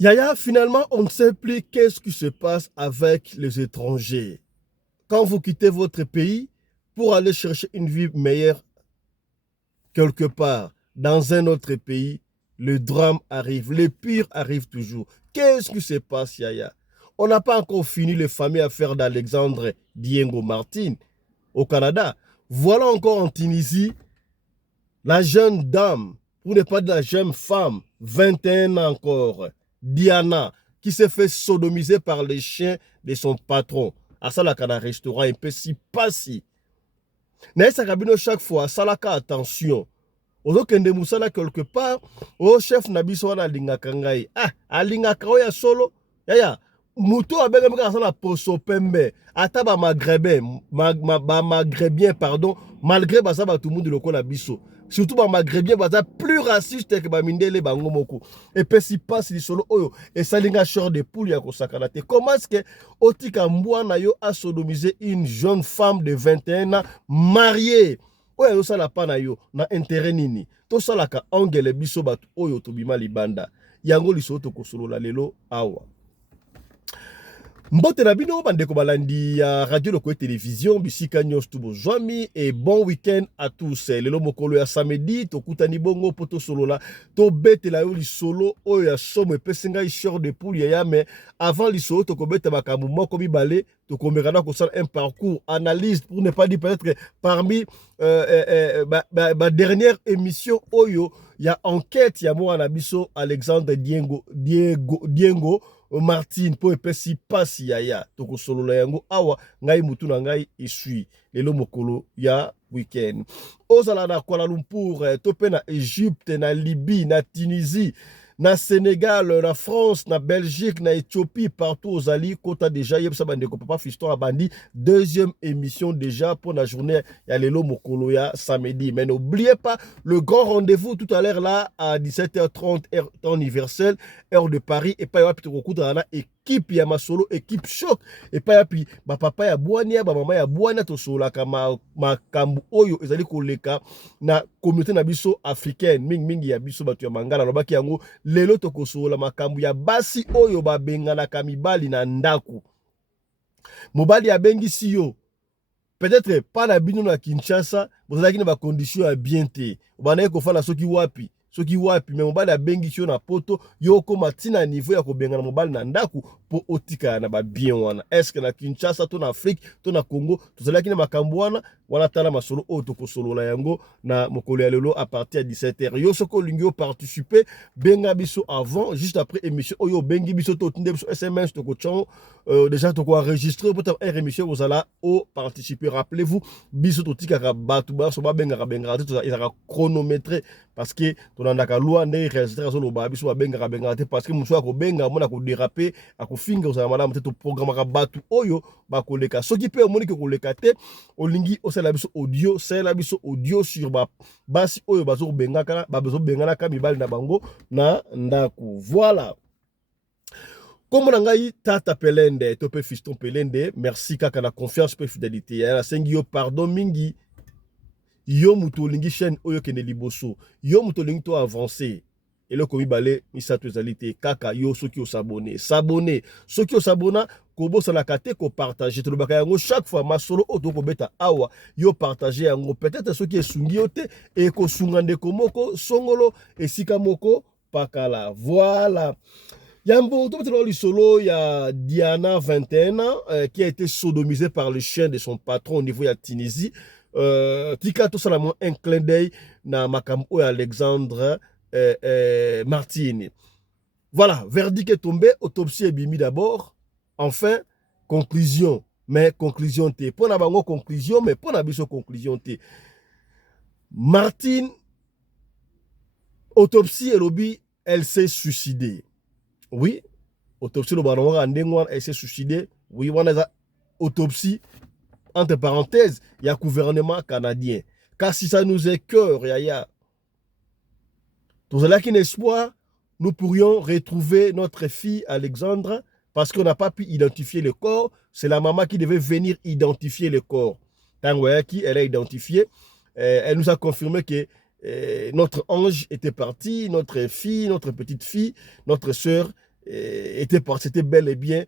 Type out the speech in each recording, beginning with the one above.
Yaya, finalement, on ne sait plus qu'est-ce qui se passe avec les étrangers. Quand vous quittez votre pays pour aller chercher une vie meilleure quelque part, dans un autre pays, le drame arrive, le pire arrive toujours. Qu'est-ce qui se passe, Yaya? On n'a pas encore fini les familles affaires d'Alexandre Diengo Martin au Canada. Voilà encore en Tunisie, la jeune dame, pour ne pas dire la jeune femme, 21 ans encore, Diana, qui s'est fait sodomiser par les chiens de son patron. À ça, là, un restaurant, un peu si pas si. Mais ça cabine chaque fois, ça là, attention. Ozokende musala quelque part, au chef nabiso wana alingaka ngai. Ah, alingaka oya solo. Yaya, muto abenga mika sana poso pembe. Ata ba maghrébin, ba maghrébien pardon, malgré basa ba tout monde lokola biso. Surtout ba maghrébien basa plus raciste que ba mindele bango moko. Et puis si passe li solo oyo et salinga short de poule ya kosakana te. Comment est-ce que Otika Mbwana yo a sodomisé une jeune femme de 21 ans mariée? Oyo tosala pa na yo na intérêt nini tosalaka angele biso bato oyo tobima libanda yango liso tokosolola lelo awa mbote na bino bandeko balandi ya radio loko télévision bisika nyonso tu bozwami et bon week-end à tous lelo mokolo ya samedi tokutani bongo po tosolola tobetela yo lisolo oyo ya somo epesi ngai short de poule ya mais avant lisolo tokobeta makambo moko mibale tokomeka na kosala un parcours analyse pour ne pas dire peut-être parmi dernière émission oyo ya enquête ya mwana biso Alexandre Diengo Martin po epesi pasi yaya tokosolola yango awa ngai mutu na ngai esui lelo mokolo ya weekend ozala na Kuala Lumpur to pe na Égypte na Libye na Tunisie na Sénégal, na France, na Belgique, na Éthiopie, partout aux alliés, Kota déjà, Yebsa Bandeko Papa Fiston Abandi, deuxième émission déjà pour la journée, il y a Lelo Mokoloya samedi. Mais n'oubliez pas le grand rendez-vous tout à l'heure là, à 17h30, heure temps universel, heure de Paris, et pas y a équipe ya masolo, équipe choc, et pas y a papa ya boania, maman ya boania, to sola kama kambu oyo, ezali koleka, na communauté na biso africaine, mingi ya biso batu ya mangala, lobaki yango, lelo tokosola makambu ya basi oyo babenganaka mibali na ndaku. Mobali abengisi yo. Peut-être pas na bino na Kinshasa, bozalaki na ba condition ya bien te. Banaye kofala soki wapi. Soki wapi mais mobali abengisi yo na poto yo koma tina niveau ya kobengana mobali na ndaku po otika na ba bien wana. Est-ce que na Kinshasa to na Afrique to na Congo tozalaki na makambu wana tala masolo o tokosolola yango na mokolo ya lelo à partir de 17h. Yo soko lingi yo participer benga biso avant juste après émission oyo bengi biso to tinde biso SMS to ko chon déjà to ko enregistrer pour une émission vous allez au participer. Rappelez-vous biso to tika ka batu ba so ba benga to ils a chronométré parce que tonandaka loi ndenge réalisateur zo loba biso ba benga te parce que muso ko benga mona ko déraper akofinga osala malamu te to programme ka batu oyo ba koleka soki pe omoni ko koleka te olingi osala biso audio sur basi oyo bazo bengaka bengana ka mibali na bango na ndaku. Voilà. Comme on a eu Tata Pelende, Topé Fiston Pelende, merci kaka na confiance pe fidélité. Ya sengi yo pardon mingi. Yo muto lingi chaîne oyo kende liboso. Yo muto lingi to avancer. Et le komi balé misato ezalité kaka yo soki o s'abonner. Soki o s'abonna kobo salakate ko partager to lobaka yango chaque fois masolo oto ko beta awa yo partager yango peut-être soki esungi yo te e ko sungande ko moko songolo esika moko pakala. Voilà. Yambo, le solo, il y a Diana, 21 ans, qui a été sodomisée par le chien de son patron au niveau de la Tunisie. Tika tout ça, un clin d'œil na Makambo et Alexandre Martini. Voilà, verdict est tombé, autopsie est bimi d'abord. Enfin, conclusion. Mais conclusion T. Pour n'avoir conclusion, mais pour n'avoir conclusion T. Martine, autopsie et lobby, elle s'est suicidée. Oui, autopsie le baron elle s'est suicidée. Oui, on a autopsie entre parenthèses, il y a gouvernement canadien. Car si ça nous est cœur, il y a tout cela qui est espoir, nous pourrions retrouver notre fille Alexandre parce qu'on n'a pas pu identifier le corps. C'est la maman qui devait venir identifier le corps. Tant qui elle a identifié, elle nous a confirmé que notre ange était parti, notre fille, notre petite fille, notre sœur c'était bel et bien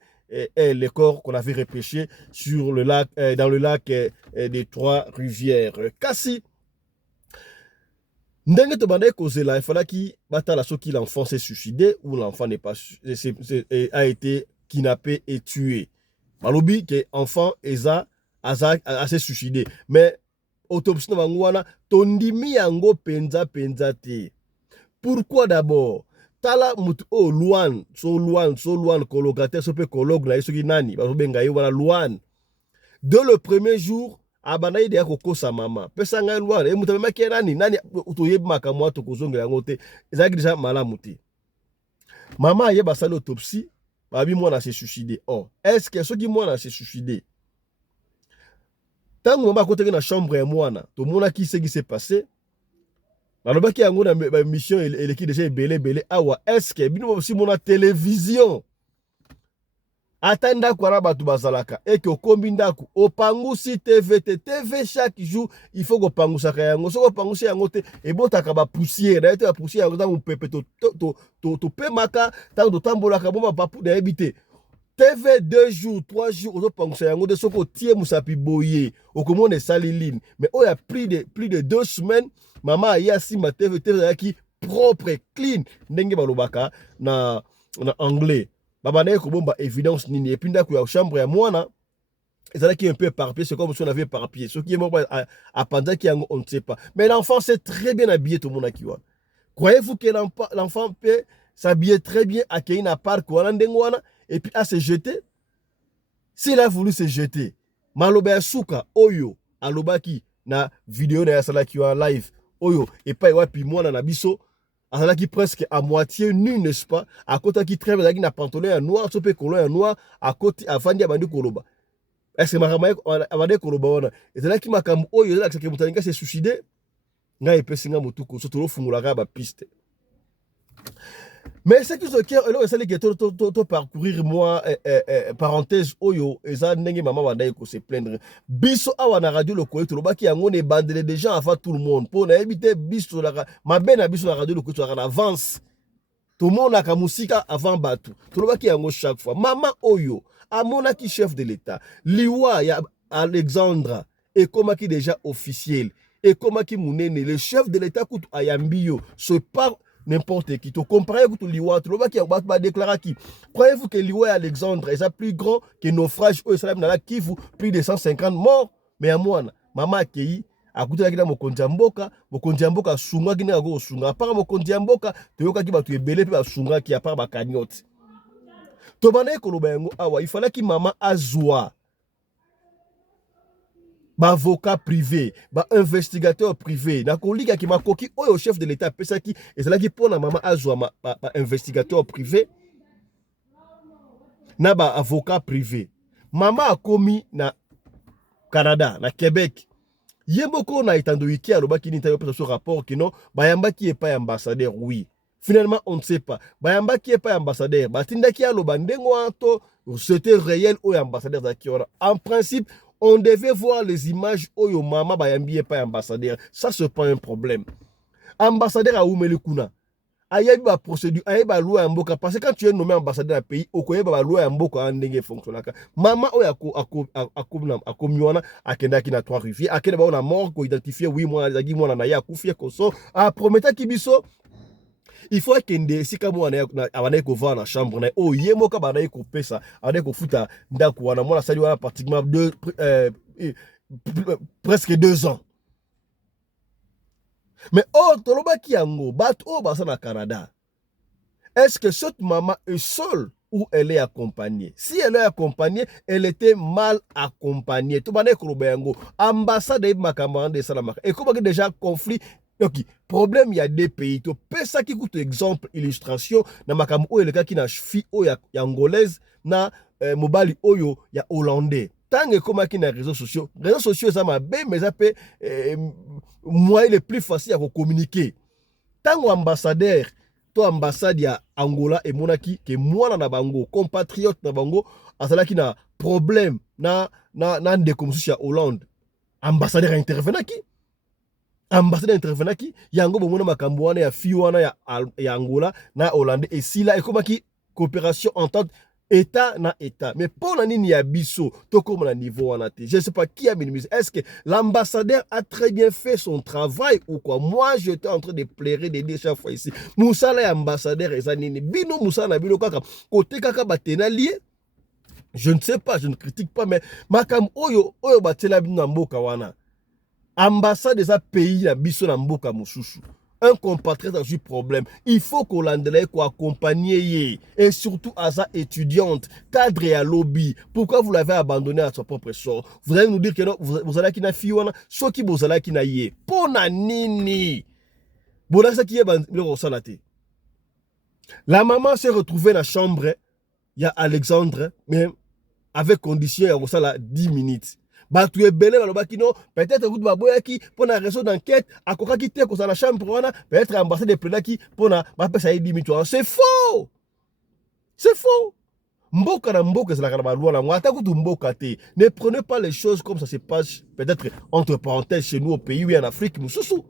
les corps qu'on avait repêchés sur le lac, dans le lac des Trois-Rivières. Kasi, ndenge tobandaki kozela efalaki batala soki l'enfant s'est suicidé ou l'enfant n'est pas a été kidnappé et tué. Malobi que enfant eza s'est suicidé, mais autopsie na bango wana tondimi yango penza penza te. Pourquoi d'abord? Tala mutu o Luan, so Luan colocataire so pe colloque na yesoki nani bazobenga ye wana Luan. Dès le premier jour abanayi de koko sa mama pesa ngai Luan e mutu memaki nani toyebi makambo to kozongela yango te ezalaki déjà malamu te. Mama ye basali autopsie babi mwana s'est suicidé. Oh, est-ce que soki mwana s'est suicidé tango mama akotaki na chambre ya mwana tomonaki ce qui s'est passé balobaki yango na mission eleki déjà ebele awa est-ce que bino aussi mona télévision ata ndako wana bato bazalaka eke okombi ndako opangusi TV chaque jour il faut kopangusaka yango soki opangusi yango te ebotaka bapoussière naye te bapoussière yango ntango mopepe topemaka ntango totambolaka bo bapapu nayebi te TV 2 jours 3 jours ozopangusa yango te soki otie mosapi boye okomona esali line mais oyo ya plus de 2 semaines mama aye asimba TV ezalaki propre clean ndenge balobaka na anglais babanaye kobomba évidence nini et puis ndako ya chambre ya mwana ezalaki un peu éparpillé, c'est comme si on avait éparpillé ce qui est mort à panzaki yango on ne sait pas mais l'enfant s'est très bien habillé tout le monde akiwa. Croyez-vous que l'enfant peut s'habiller très bien à Keina Park wana ndenge wana et puis à se jeter? S'il a voulu se jeter maloba ya suka oyo alobaki na vidéo na yasalaki wa live oyo epai wapi mwana na biso azalaki presque à moitié nu, n'est-ce pas? À côté qui trêve na pantalon ya noir, sope colon ya noir, à côté afandi abandi koloba. Est-ce que makambo abandi koloba wana? Ezalaki makambo oyo ezalaki ke mutalinga se suicider. Nga epesinga mutuko so tolo fungulaka ba piste. Mais c'est que ce qui est ça que parcourir moi parenthèse oyo eza ndenge maman badaye ko se plaindre biso awa na radio le koyo tolobaki yango ne bandele déjà avant tout le monde pour na éviter biso la mabena biso na radio le koyo en avance tout le monde a musika avant batu tolobaki yango chaque fois maman oyo amona ki chef de l'état liwa ya Alexandra et comme qui déjà officiel et comme qui munene le chef de l'état kutu ayambio se part n'importe qui. Tu comprends que tu liwa, tu vas déclarer qui. Croyez-vous que Liwa et Alexandre est plus grand que naufrage au Islam dans la Kivu, plus de 150 morts? Mais à moi, maman Kei, à côté de la Mokondiamboka sunga qui n'a pas sunga. À part Mokondiamboka, tu yoka qui va tuer belé puis sunga qui a pas ma cagnotte. Tobane Kolobengo, awa, il fallait que maman azwa. Avocat privé, investigateur privé, na kolika ki makoki oyo chef de l'état pesaki ezalaki pona mama azwa investigateur privé na avocat privé. Mama akomi na Canada, na Québec. Yemboko na itando wiki alobaki ni tayo pesa so rapport ki non bayambaki e pas ambassadeur oui. Finalement on ne sait pas. Bayambaki e pas ambassadeur, batindaki aloba ndengo anto c'était réel ou ambassadeur za kiona. En principe on devait voir les images où yo maman bayambi pas ambassadeur. Ça c'est pas un problème. Ambassadeur a oumeli kuna. Ayebi ba procédure, ayebi ba loi mboka parce que quand tu es nommé ambassadeur d'un pays, okoyeba ba loi mboka ndenge fonctionnaka. Maman oya akomiwana akenda ki na Trois-Rivières, akenda ba na mort ko identifier oui moi azagi mwana na ya kufie koso. A prometa kibiso il faut que si comme on est ko voir na chambre na o yemoka ba na ko pesa avec ko futa ndako wana mona sali wana pratiquement presque 2 ans. Mais oh tolobaki yango bat o basa na Canada. Est-ce que cette maman est seule ou elle est accompagnée? Si elle est accompagnée, elle était mal accompagnée. To bane ko yango ambassade de makambo de salamaka. Et comme déjà conflit. Donc, problème, il y a des pays. Tu peux ça qui coûte exemple, illustration, na makambo oyo le cas qui na fi o ya angolaise na mobali oyo ya hollandais. Tant que comme qui na réseaux sociaux ça m'a bien mais ça peut moi le plus facile à communiquer. Tant ambassadeur, to ambassade ya Angola et monaki que moi na bango compatriote na bango asala qui na problème na ndeko mususu ya Hollande. Ambassadeur intervenaki ambassadeur intervenaki yango bomona makambo wana ya fi wana ya Angola na Hollande et si là et comme qui coopération entente État na État. Mais pour la nini ya biso, to comme la niveau en athée. Je ne sais pas qui a minimisé. Est-ce que l'ambassadeur a très bien fait son travail ou quoi? Moi, j'étais en train de plairer de dire chaque fois ici. Moussa la ambassadeur et nini. Bino Moussa na bino kaka. Côté kaka batena lié. Je ne sais pas, je ne critique pas, mais makam oyo batela bino mboka wana. Ambassade des pays na biso na mboka mususu. Un compatriote a eu problème. Il faut qu'on l'endrait accompagner. Et surtout à sa étudiante, cadre et à lobby. Pourquoi vous l'avez abandonné à son propre sort? Vous allez nous dire que non, vous allez qui n'a fiona, soit qui vous allez qui n'a yé. Pona nini. Bonasa qui est le rosalate. La maman s'est retrouvée dans la chambre. Il y a Alexandre, mais avec condition, il y a 10 minutes. Batu ebele balobaki non peut-être que baboyaki pour la raison d'enquête akoka ki te ko sa la chambre wana peut-être ambassade de prenaki pour na ba pesa 10 minutes. C'est faux. C'est faux. Mboka na mboka c'est la loi la ngata kutu mboka te. Ne prenez pas les choses comme ça se passe peut-être entre parenthèses chez nous au pays ou en Afrique mususu.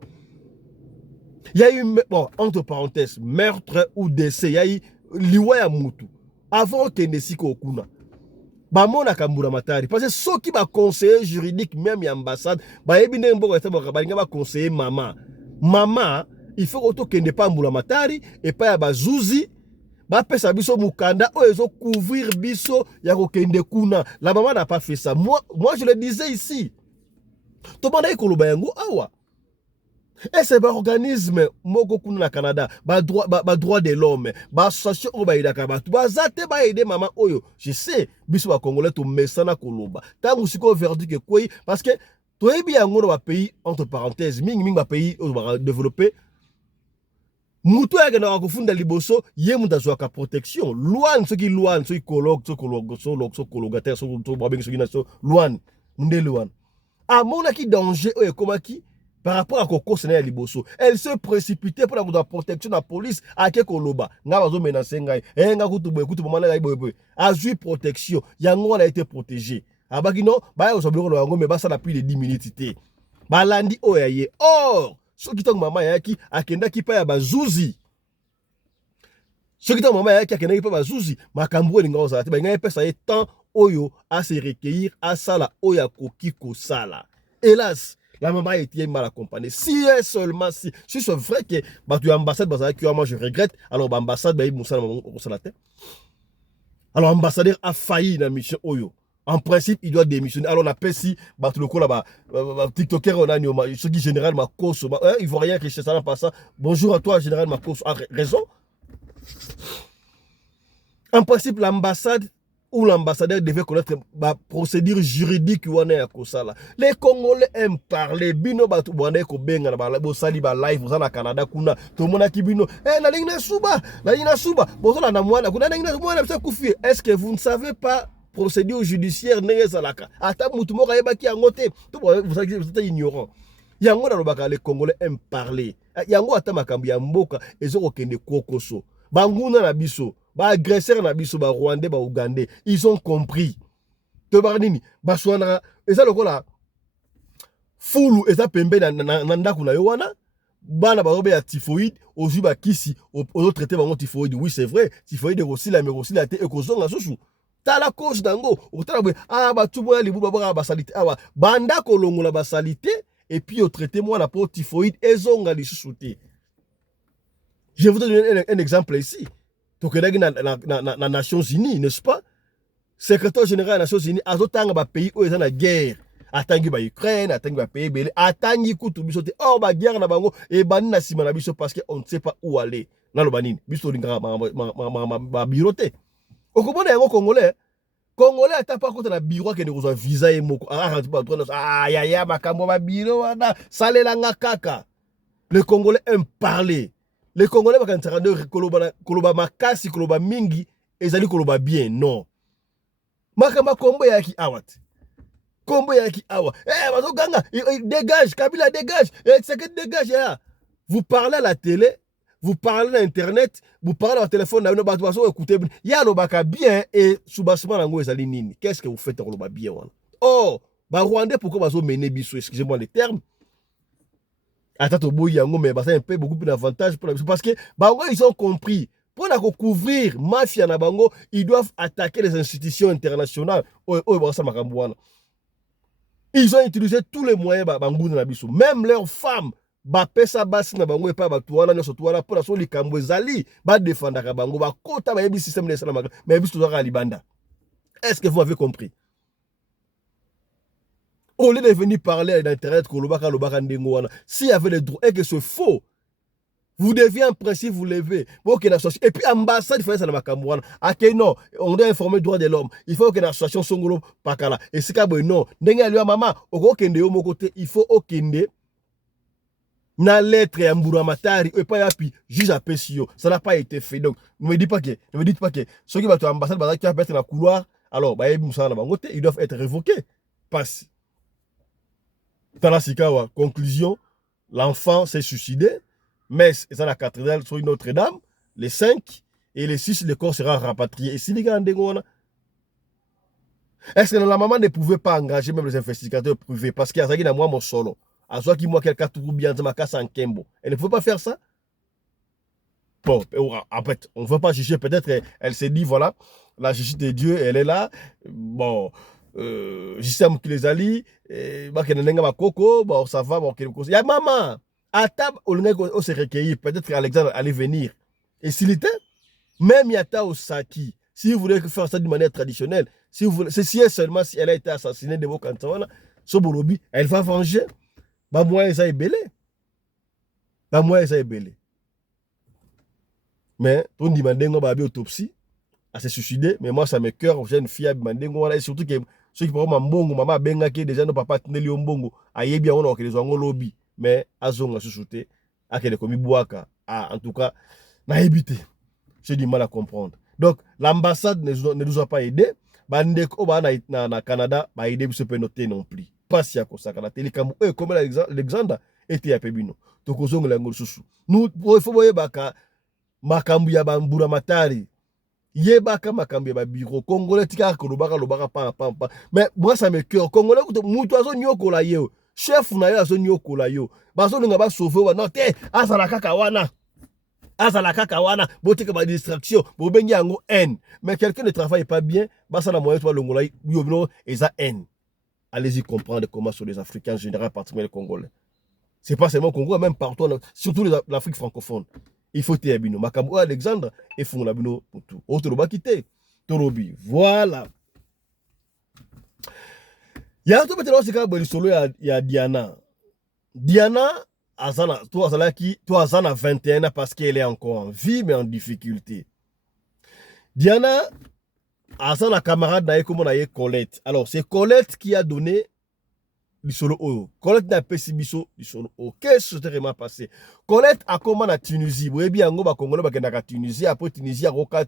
Il y a eu bon entre parenthèses meurtre ou décès, il y a eu liwa ya mutu avant que nesiko okuna. Bamona kambura matari parce que ceux qui va conseiller juridique même l'ambassade ba ebine mboko esta ba conseiller maman il faut auto que ne pas mbula matari et pas ya bazuzi ba pesa biso mukanda o ezo couvrir biso ya ko kende kuna. La maman n'a pas fait ça. Moi je le disais ici. To banda ikoloba yango awa. Et c'est un organisme moko kuna na Canada, droit de l'homme, association ba idaka ba zate ba aider maman oyo. Je sais biso ba congolais to mesana koloba. Tangu siko verdict quoi parce que to ebi yango ba pays entre parenthèses ming ba pays ba développer mutu ya na kufunda liboso ye muta zo ka protection. Luan ceux qui colocataire so ba bengi so na luan munde luan. A mona ki danger oyo komaki par rapport à Koko Sénéa Liboso, elle se précipitait pour la protection de la police à Kekoloba. Nga bazo menacer ngai. Nga kutu mama ngai boy. A joué protection. Yango a été protégé. Abaki non, ba yo sobiro lo yango mais ba ça na plus de 10 minutes té. Ba landi oyaye. Or, so kitong mama yaki akenda ki pa ya bazuzi. So kitong mama yaki akenda ki pa bazuzi, makambo linga ozala te ba ngai pesa ye temps oyo à se recueillir à sala oya koki ko sala. Hélas, la maman était mal accompagnée. Si seulement si c'est vrai que tu ambassade moi je regrette. Alors l'ambassade alors l'ambassadeur a failli dans la mission Oyo. En principe, il doit démissionner. Alors on appelle si TikToker on a ce qui général Makoso. Il faut rien que je ça pas ça. Bonjour à toi général Makoso. A raison. En principe l'ambassade où l'ambassadeur devait connaître la procédure juridique. Les Congolais aiment parler. Bino batu bwande ko benga na ba sali ba live vous na Canada kuna to mona ki bino na lingna suba bozola na mwana kuna na lingna mwana bisa kufi. Est-ce que vous ne savez pas procédure judiciaire nenge salaka ata mutu moko yeba ki angote to vous êtes ignorant. Yango na lobaka les Congolais aiment parler. Yango ata makambi ya mboka ezoko kende kokoso. Banguna na biso ba agresseur na biso ba Rwandais ba Ougandais ils ont compris to baranini ba swana eza lokola fulu eza pembe na ndaku na yo wana bana ba robe ya typhoïde ozu ba kisi ozo traiter bango typhoïde. Oui c'est vrai typhoïde aussi la merosila te ekozonga susu tala cause dango otala bwe ba tubo ya libu ba ba salite awa banda kolongola ba salite et puis au traiter moi la pour typhoïde ezonga lisusu te. Je vous donne un exemple ici. Donc, il y a les Nations Unies, n'est-ce pas? Secrétaire général des Nations Unies, a un pays où il y a la guerre. Atangi ba Ukraine, atangi ba pays belé, atangi kutu biso te. Or ba guerre na bango et bani na sima na biso parce que on ne sait pas où aller. Na lo banini, biso linga ma birote. Okomona yango Congolais. Congolais ata pas contre na bureau que nous visa et moko. Ya makambo ba biro wana salela nga kaka. Les Congolais aiment parler. Les Congolais va quand de koloba makasi koloba mingi ezali koloba bien non. Makamba kombo yaki awat. Kombo yaki awa. Bazo ganga dégage Kabila dégage. C'est que dégage ya. Vous parlez à la télé, vous parlez à internet, vous parlez au téléphone na bato bazo écouter ya lobaka bien et soubasement nango ezali nini. Qu'est-ce que vous faites koloba bien wana? Oh, ba Rwandais pourquoi bazo mener biso, excusez-moi les termes. Attends, mais ça a un peu beaucoup plus d'avantages pour la parce que bah, ils ont compris. Pour couvrir mafia na bango, ils doivent attaquer les institutions internationales. Ils ont utilisé tous les moyens même leurs femmes. Bapesa basi na bango epa batuana nyoso tuana pour la soli kambo ezali ba défendre bango ba kota ba yebi système de salama mais biso to libanda. Est-ce que vous avez compris? Au lieu de venir parler d'internet kolobaka lobaka ndengo wana, s'il y avait le droit et que c'est faux, vous deviez en principe vous lever. Et puis ambassade il faut ça na makambo wana. OK non, on doit informer droit de l'homme. Il faut que l'association songolo pakala. Et c'est ka non, ndenge aliwa mama okokende yo mokote, il faut okende na lettre ya Mburamatari et pas yapi juge à Pessio. Ça n'a pas été fait. Donc ne me dites pas que ceux qui vont à l'ambassade qui va être dans le couloir, alors ils doivent être révoqués. Passe. Tanasikawa, conclusion, l'enfant s'est suicidé, mais c'est à la cathédrale sur Notre-Dame, les 5 et les 6, le corps sera rapatrié. Et si les gars est-ce que la maman ne pouvait pas engager même les investigateurs privés parce qu'il y a moi mon solo. À soit qui moi quelqu'un tout bien ma casse en Kembo. Elle ne peut pas faire ça. Bon, en fait, on ne veut pas juger. Peut-être elle s'est dit, voilà, la justice de Dieu, elle est là. Bon, Jissam qui les allie, bon, ça va, bon, il y a maman. À table, on s'est recueilli. Peut-être qu'Alexandre allait venir. Et s'il était, même Yata Osaki, si vous voulez faire ça d'une manière traditionnelle, si vous voulez, c'est seulement si elle a été assassinée de vos cantons, Sobolobi, elle va venger. Bah moi ça est belé. Bah moi ça est belé. Mais on dit mandengo ba autopsie, elle s'est suicidée, mais moi ça me cœur, j'ai une fille à mandengo et surtout que ceux qui prennent mbongo maman benga qui déjà no papa teneli mbongo, aye bien on que les zongo lobby, mais azonga sous-souté, akele komi boaka. Ah en tout cas, na évité. J'ai du mal à comprendre. Donc l'ambassade ne nous a pas aidé, bandeko ba na Canada ba aider ce peut noter non plus. Pas ya kosaka na télé comme Alexandre était à Pebino. Tokozonga la ngol susu. Nous il faut boye baka makambu ya Mburamatari. Yebaka makambu ya bureau congolais tika ko lobaka pa. Mais moi ça me cœur congolais mutu azo nyokola yo. Chef na yo azo nyokola yo. Bazo nga ba sauver wa non te azala kaka wana. Azala kaka wana botika ba distraction bo bengi yango haine. Mais quelqu'un ne travaille pas bien, basa na moyen toi longola yo no eza haine. Allez-y comprendre comment sont les Africains en général, particulièrement les Congolais. C'est pas seulement au Congo, même partout, surtout l'Afrique francophone. Il faut te abino. Makambo Alexandre et font l'abino pour tout. Autre va quitter. Torobi. Voilà. Il y a un truc il y a Diana. Diana, toi, Azana 21 ans parce qu'elle est encore en vie, mais en difficulté. Diana, Azana camarade naïe comme on a Colette. Alors, c'est Colette qui a donné l'isolo oyo. Colette n'a pas si biso l'isolo oyo. Qu'est-ce qui s'est vraiment passé? Colette a comment en Tunisie. Vous voyez bien, on va Congolais qui est en Tunisie. Après Tunisie, on va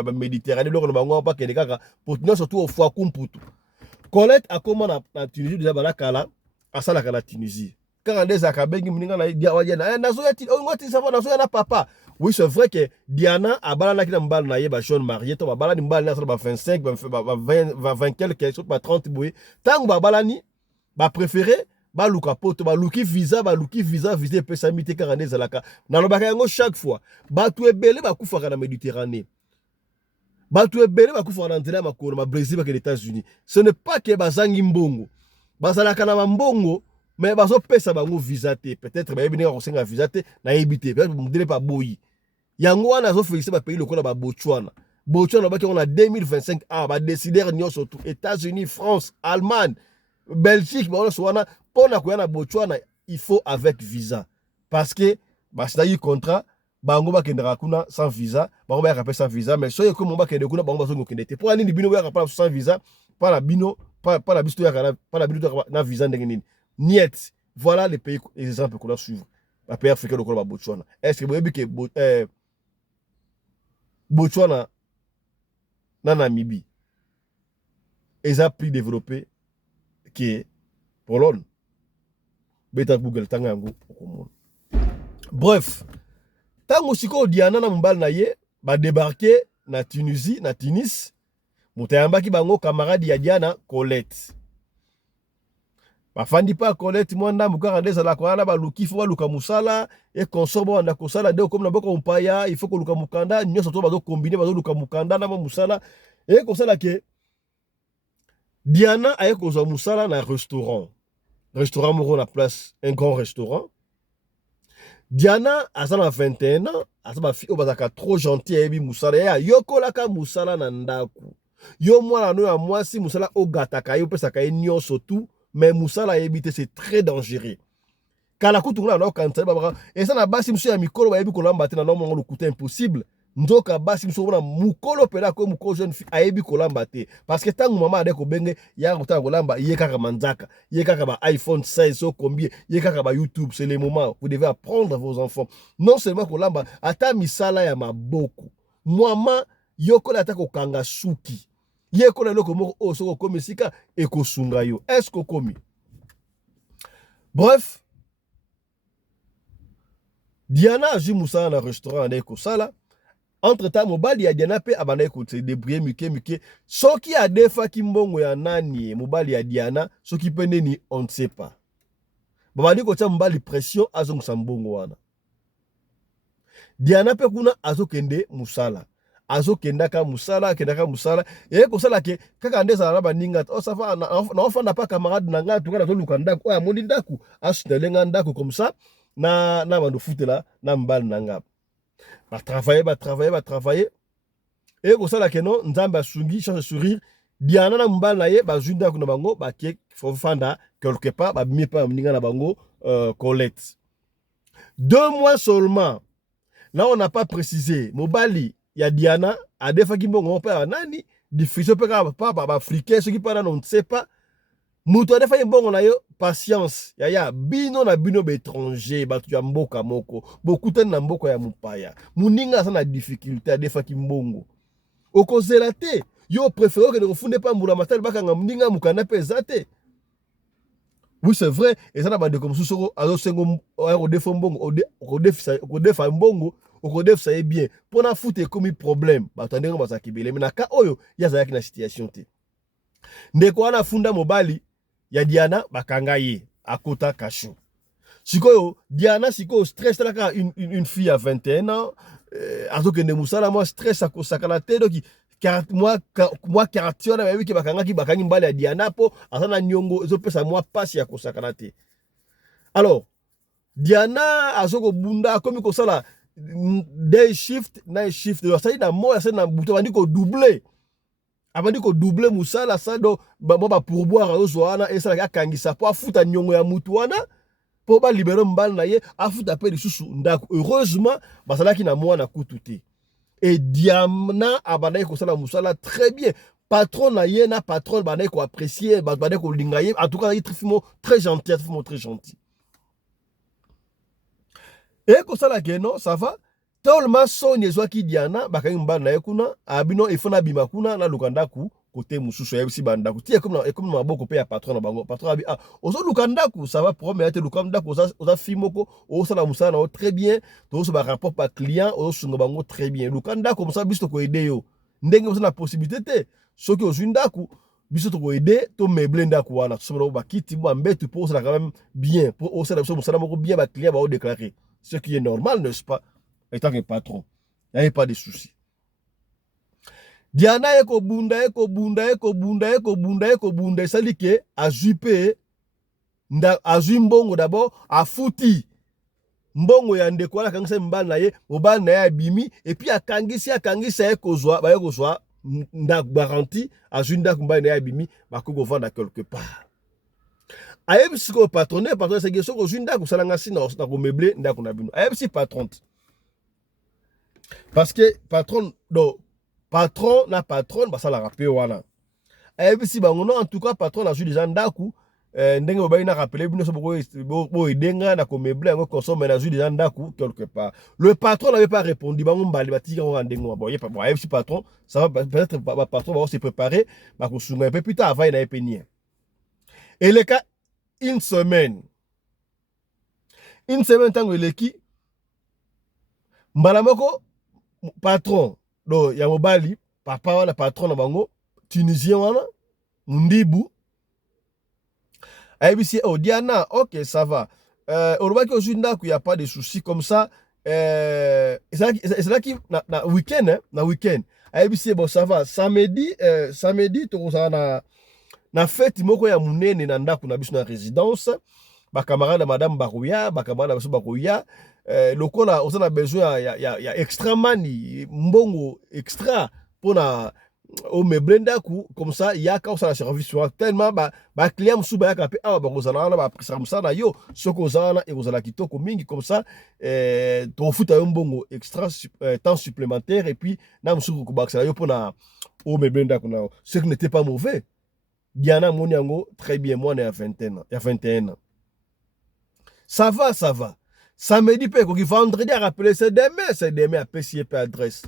en Méditerranée. On va en Tunisie, surtout au foie Kumputu. Colette a comment en Tunisie déjà balakala à ça la Tunisie. Quand on est à Kabengi, on a dit papa. Oui, c'est vrai que Diana a balana qui n'a pas na jeune marié, to balani mbala na 25, 20 quelques chose, 30 boy. Tant ba balani ba préféré ba luka poto ba luki visa visa pesa mité karane zalaka. Na lobaka yango chaque fois. Ba tu ebele ba kufaka na Méditerranée. Ba tu ebele ba kufaka na ndela makolo ma Brésil ba que les États-Unis. Ce n'est pas que bazangi mbongo. Bazalaka na mbongo. Mais bazo pesa bango visa te. Peut-être ba yebini ko senga visa te na yebité. Peut-être modele pas boyi. Yango wana zo féliciter ba pays lokola ba Botswana. Botswana ba ki on a 2025 ba décider nyonso tout États-Unis, France, Allemagne, Belgique, ba on soana pona ko yana Botswana, il faut avec visa. Parce que ba c'est un contrat bango ba kendra kuna sans visa, bango ba rappel sans visa, mais soye comme ba kende kuna bango ba zo kendete. Pour ani bino ba rappel sans visa, pas la bino, pas la bisto ya kana, pas la bino na visa ndenge nini. Niet. Voilà les pays, les exemples qu'on a suivre. La pays africain de Botswana. Est-ce que vous voyez que Botswana, dans Namibie, ils ont plus développé que Pologne. Bref, tant que Diana na mbal na ye, ba débarquer na Tunisie, na Tunis, mutayamba ki bango camarade ya Diana Colette. bafandi pa Colette mwanda mukaka ndeza la kwana ba lukifu ba luka musala et consorbo wanda kosala de comme na boko mpaya il faut que luka mukanda nyoso to bazo combiner bazo luka mukanda na musala et kosala ke Diana aye kozwa musala na restaurant moko na place un grand restaurant. Diana aza na 21 ans aza ba fille bazaka trop gentil ayebi musala ya yokolaka musala na ndaku yo mwana no ya mwasi musala ogataka yo pesaka ye nyonso tout. Mais musala ayebi c'est très dangereux. Kala kutungula na kanisa baba esa na basi mso ya mikolo bayebi kolamba te na nomo ngolo kuta impossible. Ndoka basi mso na mukolo pela ko mukolo jeune fille ayebi kolamba te parce que tangu mama ade ko benge ya kutanga kolamba ye kaka manzaka ye kaka ba iPhone 16 so combien ye kaka ba YouTube. C'est le moment vous devez apprendre à vos enfants non seulement kolamba ata misala ya maboko mwama yokola ata kokanga suki ye kola loko moko o soko komi sika ekosunga yo est-ce que komi. Bref, Diana a joué musala na restaurant na sala. Entre-temps, mobali ya Diana pe abana ko se débrouiller muke soki a defa kimbongo ya nani mobali ya Diana soki pende ni on ne sait pas. Babali ko tia mobali pression azong sambongo wana. Diana pe kuna azokende musala. Azokendaka musala e ko sala ke kaka ndeza na baninga o safa na ofanda pa camarade na nga tukana to lukanda ko ya moni ndaku asutelenga ndaku comme ça na bandu futela na mbali na nga ba travailler et ko sala ke non nzamba sungi change sourire Diana na mbali na ye ba junda ku na bango ba ke fanda quelque part ba mi pa mninga na bango Colette 2 mois seulement. Là on n'a pas précisé mobali ya Diana a defa kimbongo pa nani difficile pe ka pa africain ce qui parle on ne sait pas muto a defa kimbongo na yo patience ya bino na bino be étranger batu ya mboka moko bokutani na mboka ya mupaya muninga sa na difficulté a defa kimbongo okozela te yo préféré que ne refunde pas mbula matal bakanga muninga mukana pe zate. Oui c'est vrai et ça na bande comme sosoko azo sengo o defa mbongo o defa mbongo okodef ça est bien pour na foot comme problème batandenge basakibele mais na ka oyo ya zayaki na situation te ndeko wana funda mobali ya Diana bakanga ye akota kasho sikoyo Diana sikoyo stress la une fille à 21 ans azokende musala moi stress akosakana te doki moi 40 ans na ki bakangi mbali ya Diana po azana nyongo ezopesa moi passe akosakana te. Alors Diana azoko bunda comme kosala day shift night shift ça y na moi ça na buto bandi ko doubler abandi ko doubler musala ça do ba pourboire ozo wana et ça akangisa po afuta nyongo ya mutu wana po ba libérer mbal na ye afuta pe lisusu ndako heureusement basalaki na moi na kututé et Diana abandi ko sala musala très bien patron na ye na patron bandi ko apprécier bandi ko linga ye en tout cas il très gentil. Et comme ça la non ça va tellement sonye zwa ki Diana bakangi mbana na ekuna abino ifona bimakuna na lukanda ku côté mususu ya bisi banda ku tie comme na maboko pe ya patron na bango patron abi ozo lukanda ku ça va promet te lukanda ku oza fimoko o sala musana très bien to so ba rapport pa client o sunga bango très bien lukanda comme ça biso ko aider yo ndenge oza na possibilité te soki ozunda ku biso to ko aider to meubler ndaku wana so ba kiti bo mbetu pour ça quand même bien pour o sala musala moko bien ba client ba o déclarer. Ce qui est normal, n'est-ce pas? Étant que patron, il n'y a pas de soucis. Diana eko bunda, ça dit que a jupe, a mbongo d'abord, a fouti. Mbongo ya ndeko la kangisa mbana ye, mbana na ya bimi, et puis a kangisi eko zwa, ba eko zwa, nda garanti, a junda mbana na ya bimi, ba koko vanda quelque part. Ayebi siko patron c'est que soko junda ko salanga si na ko meubler ndako na bino ayebi si patron parce que patron na patron ba sala rappeler wana ayebi si bango non en tout cas patron a joué déjà ndako ndenge obayi na rappeler bino so bo edenga na ko meubler ngo consommer na joué déjà ndako quelque part le patron n'avait pas répondu bango mbali batika ngo ndengo bon ayebi si patron ça va peut-être patron va se préparer ba ko sunga un peu plus tard avant na epenia et le cas une semaine tango eleki mbala moko patron do ya mobali papa wana patron na bango tunisien wana mundibu ayebisi oh Diana, ok ça va. Olobaki ozwi ndako, il y a pas de souci comme ça. C'est là qui na week-end hein, na week-end. Ayebisi bon ça va. Samedi tokozala na fête moko ya munene na ndako na biso na résidence. Ba camarade madame Barouya, ba camarade biso Barouya. Lokola on a besoin ya extra money, mbongo extra pour na au meblenda ku comme ça il y a quand ça la service tellement ba client sous ba ka pe ah ba kozala na ba prisa msana yo soko zana et kozala kitoko mingi comme ça to futa yo mbongo extra temps supplémentaire et puis na msuku ku baksa yo pona au meblenda ku na ce qui n'était pas mauvais. Diana Moniango très bien moi na 21 ans, il y a 21 ans. Ça va, ça va. Samedi, vendredi, à rappeler, c'est demain, à PCP adresse.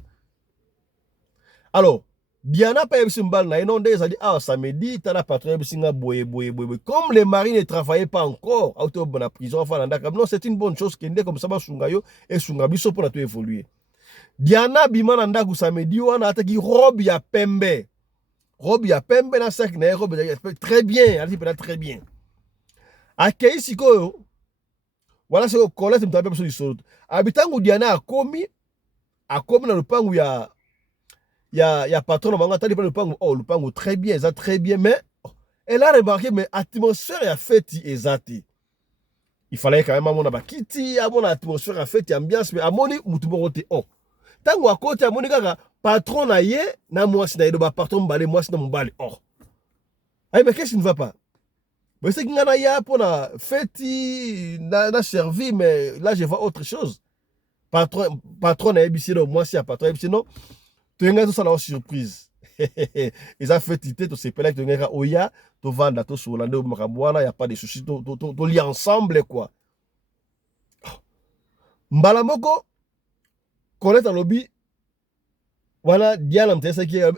Alors, Diana pa yebisi mbal na inonde, ça dit, ah, samedi, t'as la patronne yebisi nga boye. Comme les marines ne travaillaient pas encore, auto bonne prison, enfin, non, c'est une bonne chose, kende comme ça, ba sungayo, et sungabiso pour la tout évoluer. Diana bimana ndaku samedi, wana ataki robe ya pembe. Robe ya pembe na sac, na robe très bien, elle dit très bien. Akei sikoyo, voilà ce que Colette me tapait sur le sol. Habitangu Diana akomi na lupangu ya patron manga tali pa lupangu oh lupangu très bien, ça très bien mais elle a remarqué mais atmosphère ya fête ezati. Il fallait quand même amona bakiti, amona atmosphère ya fête ambiance mais amoni mutu morote oh. Tangu akoti amoni kaka patron na ye na mwasi na yedo ba patron mbale mwasi na mbale oh. Aïe mais qu'est-ce qui ne va pas? Mais c'est qu'il y en a ya pour la fête, na servi, mais là je vois autre chose. Patron a ébissé, moi si a patron a ébissé, non. Tu as tout ça la surprise. Ils ont fait titer, tu sais pas que tu as oya, tu vends la tout sur l'année au Maraboana, il n'y a pas de soucis, tu lis ensemble quoi. Mbalamoko, connaître un lobby, voilà, Diana m'tesa qui est,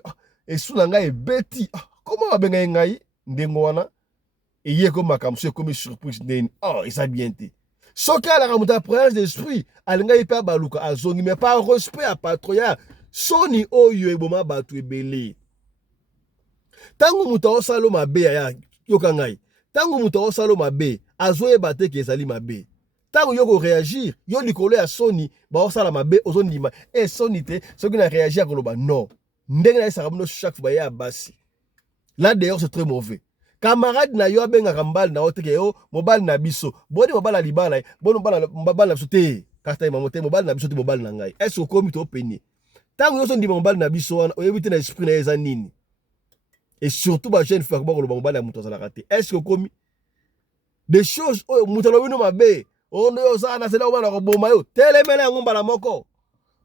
et sous l'anga est bêti. Comment va bien ngai, ndengoana? Et hier, comme ma camsion, comme surprise, oh, il s'est bien été. Soka la ramuta présence d'esprit, alinga ipa baluka azongi, mais pas respect à patroya. Soni oyo eboma batu ebele. Tangu muta osalo mabe ya yokangai. Tangu muta osalo mabe, azoye bate ke ezali mabe. Tangu yoko réagir, yo likolo ya Soni, ba osala mabe ozondima. Eh Soni te, soki na réagir koloba non. Ndenge na isa ramuno chaque fois ya basi. Là d'ailleurs c'est très mauvais. Camarade na yo benga kambal na oteke yo mobile na biso boni mobile libala boni mobile na biso te kata mamote mobile na biso te mobile na ngai est-ce ko mi to peni tango yo so ndima mobile na biso wana oyebite na esprit na eza nini et surtout ba jeune frère ba ko mobile ya muto za la raté est-ce ko mi des choses oyo muto lo bino mabe ono yo za na sela obana ko boma yo telemela ngomba la moko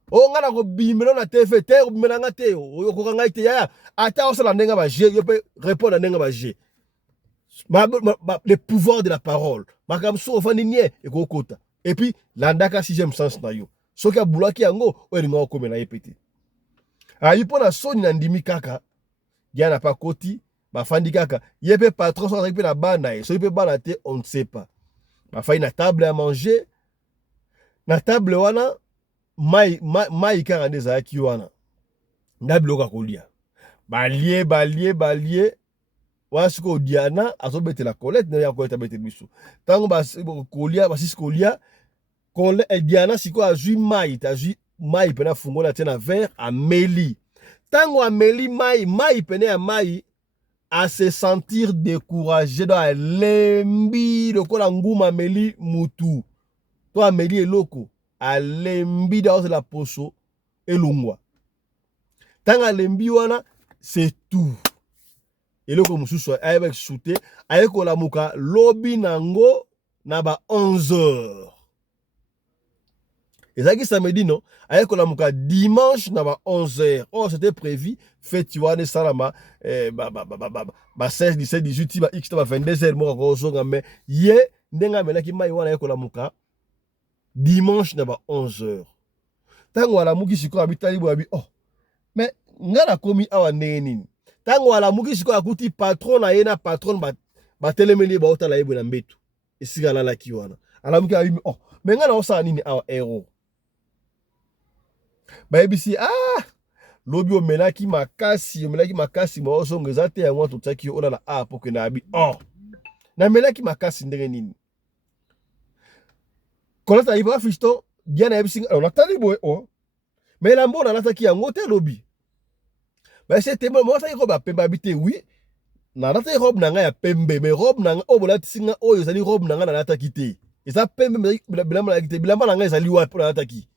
o nga na ko bimelo na TV te bimela nga te yo ko ngai te ya ata osala ndenga ba je yo pe répondre ndenga ba je le pouvoir de la parole. Et puis, l'andaka sixième sens na yo. Soki abulaki yango, oelinga okome na yepete. Ayi pona soni na ndimi kaka, ya na pa koti, ba fandi kaka, yepe patron so pe na bana e, so yepe bana te, on ne sait pas. Ba fai na table à manger, na table wana, mai kaka ndeza ki wana. Ndabiloka kolia. Balie, wasiko Diana azobete la Colette na ya Colette abete biso tango ba kolia ba siko kolia Colette Diana siko azui mai pena fungola tena verre ameli tango ameli mai pena ya mai à se sentir découragé dans lembi lokola nguma ameli mutu to ameli eloko alembi dans la poso elungwa tango alembi wana c'est tout. Et le comme sous avec shooté avec la muka lobby nango na ba 11h. Et ça qui samedi non avec la muka dimanche na ba 11h. Oh c'était prévu fête tu vois ne salama 16 17 18 ba x ba 22h mo ko zonga mais ye ndenga mena ki mai wana avec la muka dimanche na ba 11h. Tango la muki siko abitali bo abi oh mais ngala komi awa neni. Tango ala muki siko akuti patron na yena patron ba telemeli ba otala yebo na mbetu esika la ki wana ala muki abi oh menga na osa nini awa ero ba ebisi lobi o menaki makasi ma osongeza te ya mwa to tsaki ola la pour que na abi oh na melaki makasi ndenge nini. Kolata iba fiston Diana yebisinga on atali boy o. Mais la mbona nataki yango te lobi. Ba c'était moi ça robe pembe habité oui. Na nataki robe nanga ya pembe mais robe nanga o bola tisinga oyo ezali robe nanga na nataki te. Eza pembe bilamba na kite bilamba nanga ezali wapi na nataki.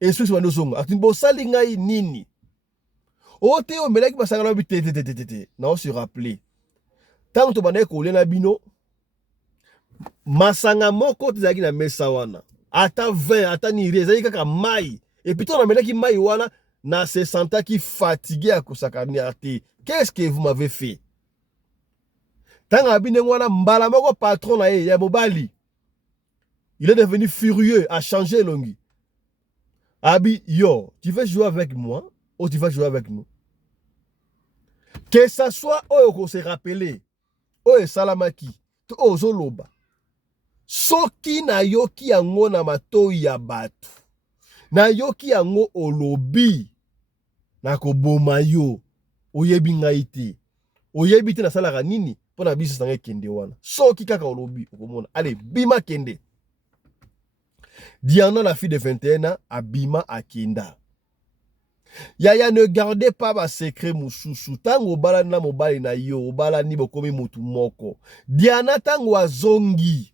Et ce soit nos atimbo sali ngai nini. O te o melaki basanga na bité te. Na on se rappeler. Tant to bana ko lena bino masanga moko tezaki na mesa wana. Ata 20 ata ni ezali kaka mai. Et puis on a melaki mai wana na se sentaki fatigué à kosakani ate. Qu'est-ce que vous m'avez fait? Tant abine wana mbala moko patron na ye ya mobali. Il est devenu furieux, a changé longi. Abi, yo, tu veux jouer avec moi ou tu vas jouer avec nous? Que ça soit on se rappeler, oye salamaki, to zoloba. Soki na yoki yango na matoi ya batu. Na yoki yango olobi. Na koboma yo. Oyebi ngai te. Oyebi te na salaka nini? Pona biso sange kende wana. Soki kaka olobi. Okomona. Allez, bima kende. Diana, la fille de 21 ans, a bima a kenda. Yaya ne gardez pas ma secret mususu. Tango obala na mobali na yo. Obala ni bokomi mutu moko. Diana tango azongi.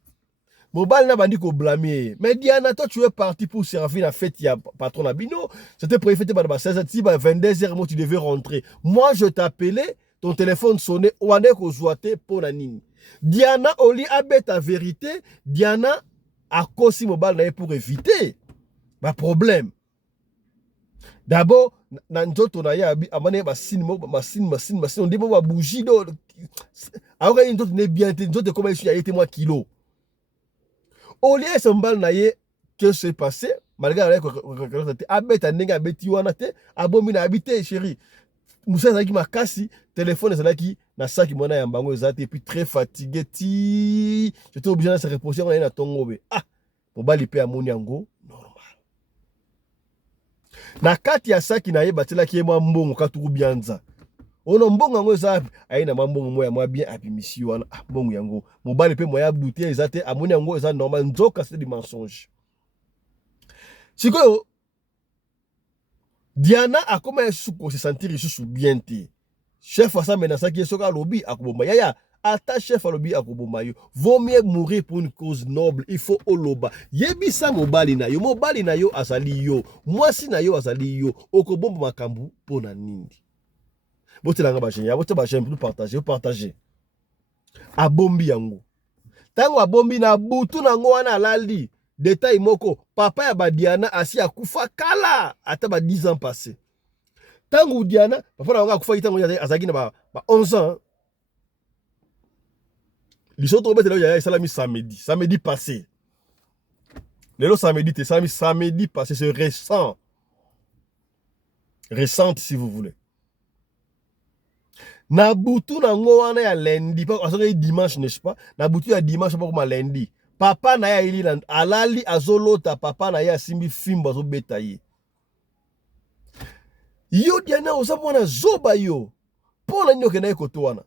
Mobile n'a pas dit qu'on blâmer. Mais Diana, toi, tu es parti pour servir la fête, il y a patron Abino. C'était pour fêter par 16h, 22h, moi, tu devais rentrer. Moi, je t'appelais, ton téléphone sonnait, on est qu'au zoité pour la nini. Diana, au lit, abet ta vérité. Diana, a cause mobile pour éviter. Bah, problème. D'abord, on a ya amane machine, on dit moi bougie do. Alors il n'est bien, d'autres comment il y a été moi kilo. Au lieu de mbal naye que se passé malgré la abeta nenga abeti wana te abomi na habité chérie musa zaki makasi téléphone zalaki na saki mona ya mbango ezate et puis très fatigué ti j'étais obligé de se reposer na tongobe ah mobali pe amoni yango normal na kati ya saki na ye batela ki mwa mbongo katuru bianza ono mbongo yango eza aina mbongo moya mwa bien apimisi wana ah mbongo yango mobali pe moya douter ezate amoni yango eza normal nzoka c'est du mensonge. Sikoyo Diana a comment se sentir sous bien te. Chef asa menasa ki soka lobi akoboma yaya ata chef lobi akoboma yo. Vaut mieux mourir pour une cause noble, il faut oloba. Yebisa mobali na yo azali yo. Mwasi na yo azali yo. Okobomba makambu pona nini. Bote langa ba génial, bote ba j'aime partager. Abombi yango. Tango abombi na butu nango wana alali. Détail moko, papa ya ba Diana asi akufa kala ata ba 10 ans passé. Tango Diana, papa na akufa tango azaki na ba 11 ans. Lisoto bete ya salami samedi passé. Lelo samedi te samedi passé, c'est récent. Récente si vous voulez. Na butu na ngo wana ya lundi, pas asoka dimanche n'est-ce pas? Na butu ya dimanche pas comme lundi. Papa na ya ili alali azolota papa na ya simbi fimba azobeta ye. Yo Diana osabona zoba yo. Pona nyoke na ekoto wana.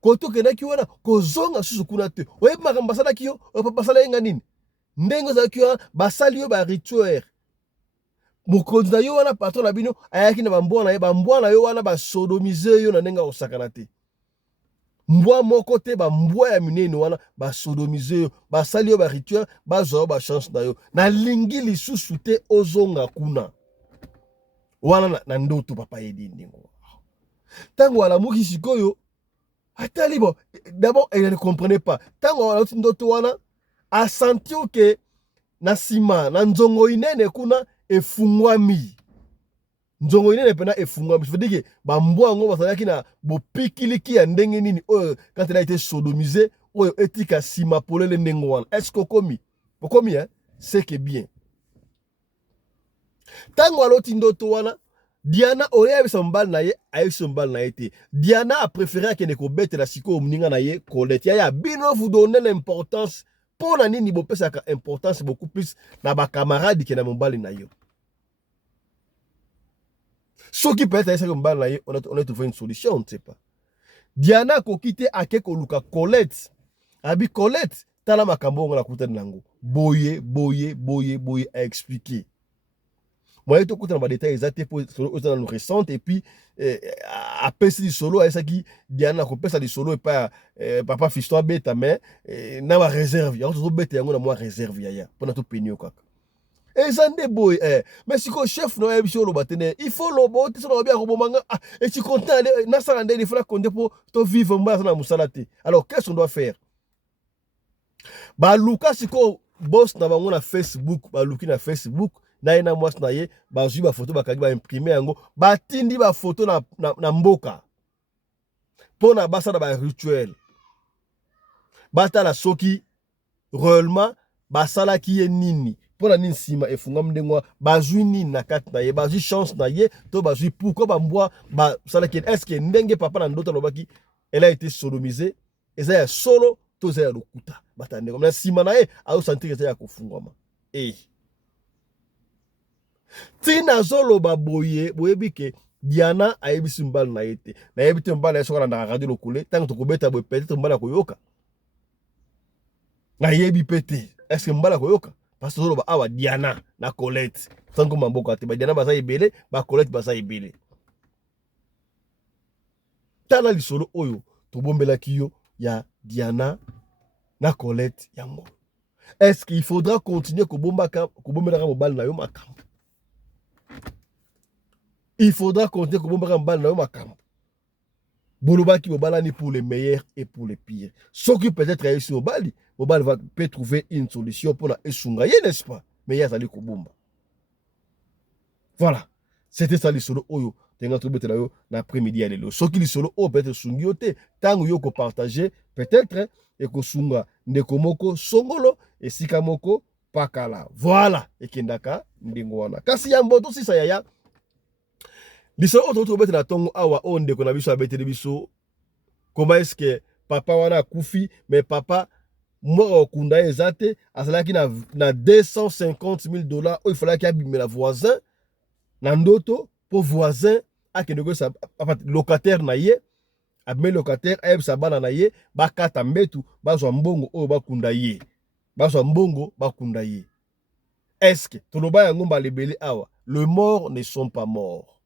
Koto kena ki wana kozonga susu kuna te. Oye makamba sala ki yo, o papa sala yenga nini? Ndengo za ki wana basali yo ba rituel. Mokonzi na yo wana patron na bino ayaki na bambwana yo wana ba sodomiser yo na ndenga osakana te. Mbwa moko te ba mbwa ya minene wana ba sodomiser yo basali yo ba rituel bazo ba chance na yo na lingi lisusu te ozonga kuna wana na ndoto papa yedi ndingo tango wala muki sikoyo atali bon d'abord elle ne comprenait pas tango wala ndoto wana a senti que na sima na nzongo inene kuna efungwami nzongo inene pena efungwami ça veut dire que ba mbwa ngo basalaki na bopikiliki ya ndenge nini quand elle a été sodomisée etika sima polele ndengo wana est-ce que komi hein c'est que bien tango aloti ndoto wana Diana oyebi sombal na ye ayi sombal na ye. Diana a préféré que ne kobete la siko mninga na ye Colette ya bino vous donner l'importance pour na nini bo pesa ka importance beaucoup plus na ba camarade que na mombali na yo. Ce qui peut être ça comme na ye on a trouvé une solution on ne sait pas. Diana ko kite ake ko luka Colette Abi Colette tala makambo ngala kutana nango boye a expliquer moi to kutana ba détails exact pour solo dans le récente et puis après si solo a ça qui Diana ko pesa di solo et pas papa fiston beta mais na ma réserve ya to beta yango na moi réserve ya pour na to penio kaka ezande boy mais si ko chef no ya biso lo batene il faut lo bote so bien ko bomanga et tu content na sala ndé il faut la compter pour to vivre mbasa na musalate alors qu'est-ce qu'on doit faire ba luka siko boss na bango na Facebook ba luki na Facebook na ye na mwasi na ye bazwi ba photo bakangi ba imprimer yango batindi ba photo na mboka pona basala ba rituel batala soki réellement basalaki ye nini pona nini nsima efungami ndenge bazwi nini na kati na ye bazwi chance na ye to bazwi pourquoi bambwa basalaki est-ce que ndenge papa na ndoto alobaki elle a été sodomisée eza ya solo to eza ya lokuta batande comme na nsima na ye azosentir eza ya kofungwama tina zoloba boyebi ke Diana ayebisi mbala na ye te nayebi te mbala ya soka na radio lokole ntango tokobeta boye peut-être mbala koyoka nayebi pe te est-ce que mbala koyoka parce que zoloba awa Diana na Colette tango mamboka te ba Diana baza ebele ba Colette baza ebele tala lisolo oyo tobombelaki yo ya Diana na Colette yango est-ce qu'il faudra continuer kobombelaka mobali na yo makambo il faudra continuer kobombelaka mobali na yo makambo bolobaki bobalani pour les meilleurs et pour les pires soki peut-être ayesi mobali peut trouver une solution pour la esunga ye n'est-ce pas mais ye azali kobomba voilà c'était ça lisolo oyo tenga tobetela yo na après-midi ya lelo soki lisolo oyo peut-être esungi yo te ntango yo kopartage peut-être ekosunga ndeko moko songolo esika moko pakala voilà ekendaka ndenge wana kasi ya mboto sisa yaya lisolo oyo tokobetela ntongo awa oyo ndeko na biso abeteli biso comment est-ce que papa wana akufi mais papa moko okunda ye eza te azalaki na $250,000 oyo ifalaki abimela voisin na ndoto po voisin akende koyesa locataire na ye abimeli locataire ayebisa bana na ye bakata mbetu bazwa mbongo oyo bakunda ye est-ce que toloba yango balebele awa le mort ne sont pas morts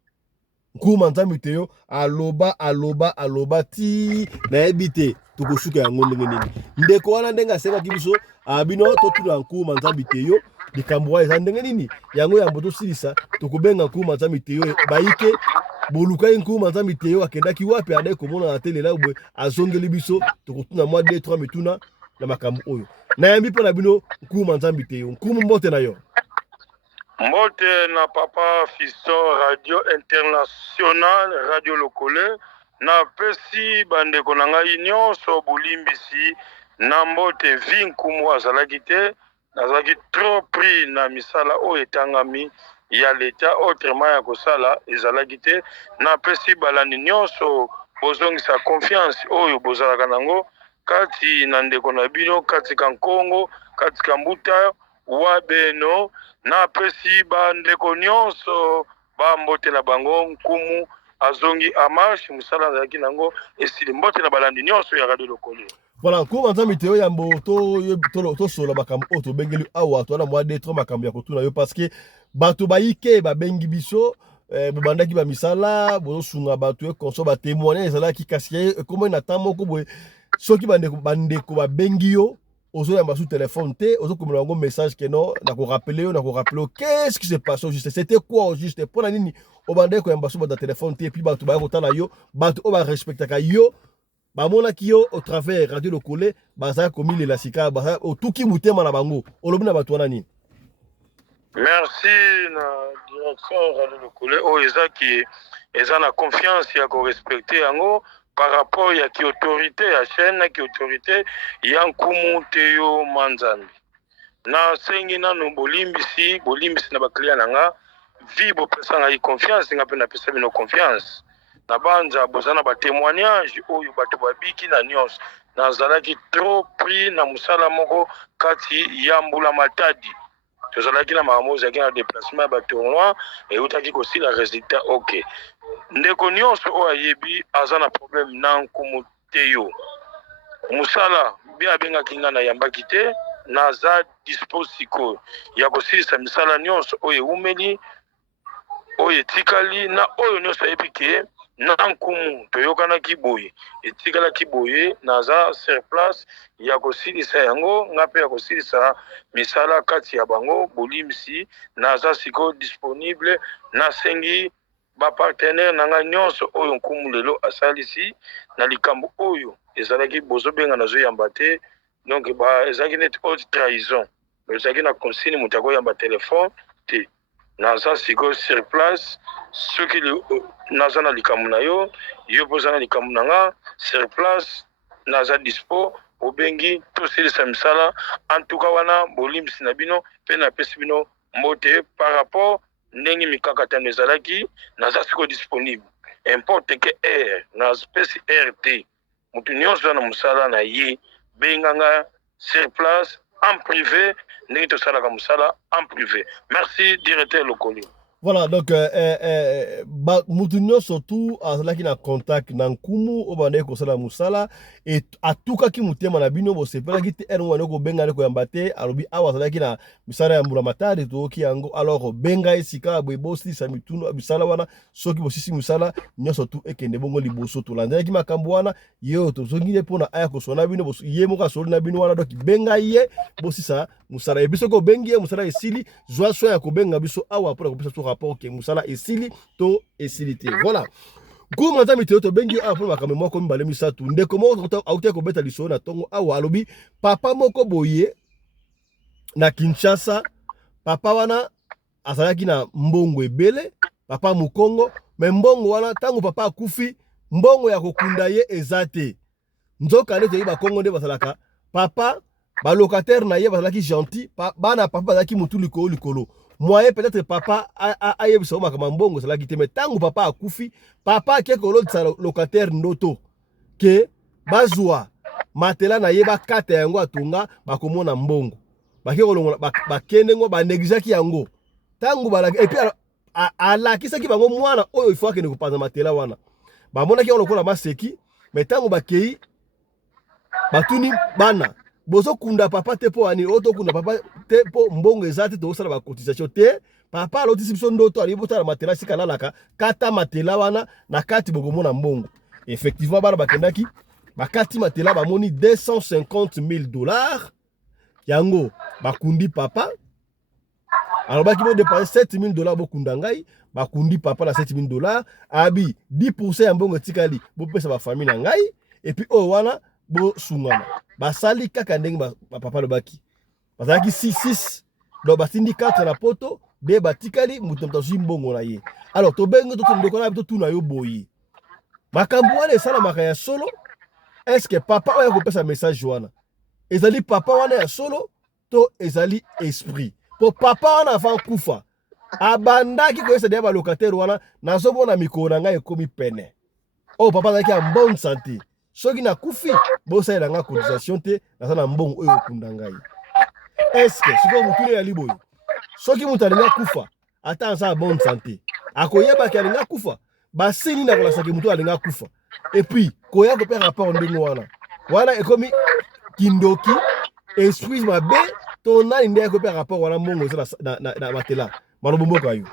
nkuma nzambe te yo aloba ti nayebi te tokosuka yango ndenge nini ndeko wana ndenge asengaki biso abino totuna nkuma nzambe te yo likambo wana eza ndenge nini yango yambo tosilisa tokobenga nkuma nzambe te yo bayike bolukai nkuma nzambe te yo akendaki wapi adai komona na telela boye azongeli biso tokotuna mwa 2-3 mituna na makambo oyo nayambi mpo na bino nkuma nzambe te yo nkumu mbote na yo mbote na papa Fiston radio international radio lokole na pesi bandeko na ngai nyonso bolimbisi na mbote vi nkumu azalaki te nazalaki trop pris na misala oyo etangami ya leta autrement ya kosala ezalaki te na pesi balandi nyonso bozongisa confiance oyo bozalaka nango kati na ndeko na bino kati ka Nkongo kati ka Mbuta wabeno na pesi bandeko nyonso bambote na bango nkumu azongi amashi musala azalaki nango esili mbote na balandi nyonso ya radio lokole voilà nkumu nzambe te yo yambo tosola makambo oyo tobengeli awa towana mwa 2-3 makambo ya kotuna yo parce que bato bayike babengi biso bebandaki bamisala bozosunga bato ekonso batémoignage ezalaki kasi ekoma na ntan moko boye soki bandeko babengi yo ozoyamba sous téléphone te ozokomela yango message ke non nakorapele yo qu'est-ce qui se passe au juste c'était quoi au juste mpona nini obandeki koyamba so bata téléphone te epuis bato baya kotala yo bato oyo barespectaka yo bamonaki yo au travers radio lokole bazalaki komilela sika otuki motema na bango olobi na bato wana nini merci na direction radio lokole oyo eza na confiance ya korespecte yango par rapport ya ki autorité ya chaîne na ki autorité ya nkumu te yo manzambi na sengi nanu bolimbisi na baklia na nga vi bopesa ngai confiance nga mpe napesa bino confiance na banza bozana ba témoignage oyo bato babiki na nyonso nazalaki trop pris na musala moko kati ya mbula matadi tozalaki na makambo ozalaki na déplacement ya batournoi eutaki kosila résultat ok ndeko nyonso oyo ayebi aza na problème na nkumu te yo musala bien abenga kinga na yamba kite naza disposiko ya kosilisa misala nyonso oyo umeli oyo etikali na oyo nyonso epike na nkumu toyokanaki boye etikalaki boye naza sur place ya kosilisa yango nga mpe ya kosilisa misala kati ya bango bolimisi naza siko disponible nasengi bapartenere na nga nyonso oyo nkumu lelo asalisi na likambo oyo ezalaki bozobenga nazoyamba te donc ezalaki neti haute trahison ezalaki na consigne moto akoyamba telefone te naza siko sur place soki naza na likambo na yo yo mpo oza na likambo na nga sur place naza dispo obengi tosilisa misala en tout cas wana bolimisi na bino mpe napesi bino mbote par rapport ndenge mikakatano ezalaki naza siko disponible importe ke air napesi air te moto nyonso aza na mosala na ye benganga sur place en privé ndenge tosalaka mosala en privé. Merci directeur Lokoli. Voilà, donc mutu nyonso tu azalaki na contact na nkumu o bande kosala musala et atukaki mutema na bino bosepelaki te ene wana kobenga koyamba te alobi awa azalaki na misala ya mbula matari toyoki yango alors benga esika boye bosilisa mitunu misala wana soki bosisi misala nyonso tu ekende bongo liboso tolandaki makambo wana ye tozongile mpona aya kosona bino ye moko asoli na bino wana donc benga ye bosisa musala e biso ko bengi ye musala esili zwa so ya kobenga biso awa mpona kopesa to rapport ke musala esili to esili te. Voilà. Goma nzambe te to bengi awa mpona makambo moko mibale misatu ndeko moko auti kobeta lisolo na tongo awa alobi papa moko boye na Kinshasa papa wana azalaki na mbongo ebele papa mukongo me mbongo wana tango papa akufi mbongo ya kokunda ye ezate nzoka nde toyebi bakongo nde basalaka papa balocataire na ye bazalaki gentil bana papa bazalaki mutu likolo moyen peut-être papa ayebisa makambo mbongo ezalaki te me tango papa akufi papa ake kolotisa locataire ndoto ke bazwa matela na ye bakata yango atunga bakomona mbongo bake kolongola bakende ngo banegizaki yango tango balaki et puis alakisaki bango mwana oyo ifo akende kopanza matela wana bamonaki yango lokola maseki me tango bakei batuni bana bozo kunda papa te po ani oto kunda papa te po mbongo ezate to osala ba cotisation te papa alotisi biso ndoto ali botala matela sika lalaka kata matela wana na kati bokomona mbongo effectivement bana bakendaki bakati matela bamoni $250,000 yango bakundi papa alors baki bo dépenser $7,000 bokunda ngai bakundi papa na $7,000 abi 10% ya mbongo tikali bopesa ba famille na ngai et puis oh wana bo sungana basali kaka ndenge papa lobaki bazalaki 6 donc basindi 4 na poto de batikali mutu mtazu mbongo na ye alors to bengo to ndeko na to tuna yo boyi makambo wana esala makaya solo est-ce que papa oya kopesa message wana ezali papa wana ya solo to ezali esprit po papa wana avant kufa abandaki koyesa de ba locataire wana nazomona mikolo na ngai ekomi pene oh papa azalaki en bonne santé soki na kufi bosalela nga cotisation te naza na mbongo oyo okunda ngai eske sikoyo mutune ya liboyi soki mutu alinga kufa ata aza na bonne santé akoyebaki alinga kufa basini na kolasaki mutu alinga kufa epuis koya kopesa rapport ndenge wana ekomi kindoki esprit mabe to nani nde akopesa rapport wana mbongo eza na matela malobo mboka yo.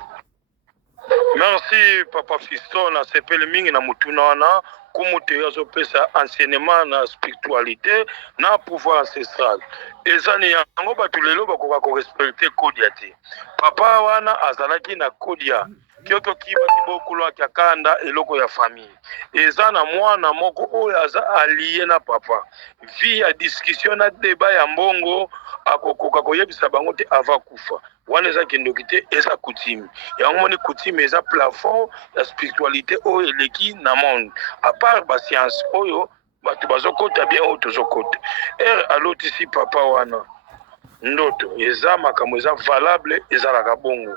Merci papa Fiston na sepele mingi na mutuna wana kumute azopesa enseignement na spiritualité na pouvoir ancestral ezani yango batu lelo bakoka ko respecter kodia te papa wana azalaki na kodia kyoto kiba kibokolo akakanda eloko ya famille eza na mwana moko oyo aza allié na papa via discussion na débat ya mbongo akokoka koyebisa bango te ava kufa wana eza kindoki te eza coutume yango moni coutume eza plafond ya spiritualité oyo eleki na monde à part ba science oyo batu bazokota bien oyo tozokota alotisi papa wana ndoto eza makambo eza valable ezalaka bongo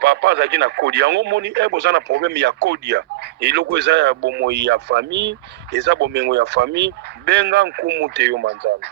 papa azalaki na kodia yango moni boza na problème ya kodia eloko eza ya bomoi ya famille eza bomengo ya famille benga nkumu te yo manzana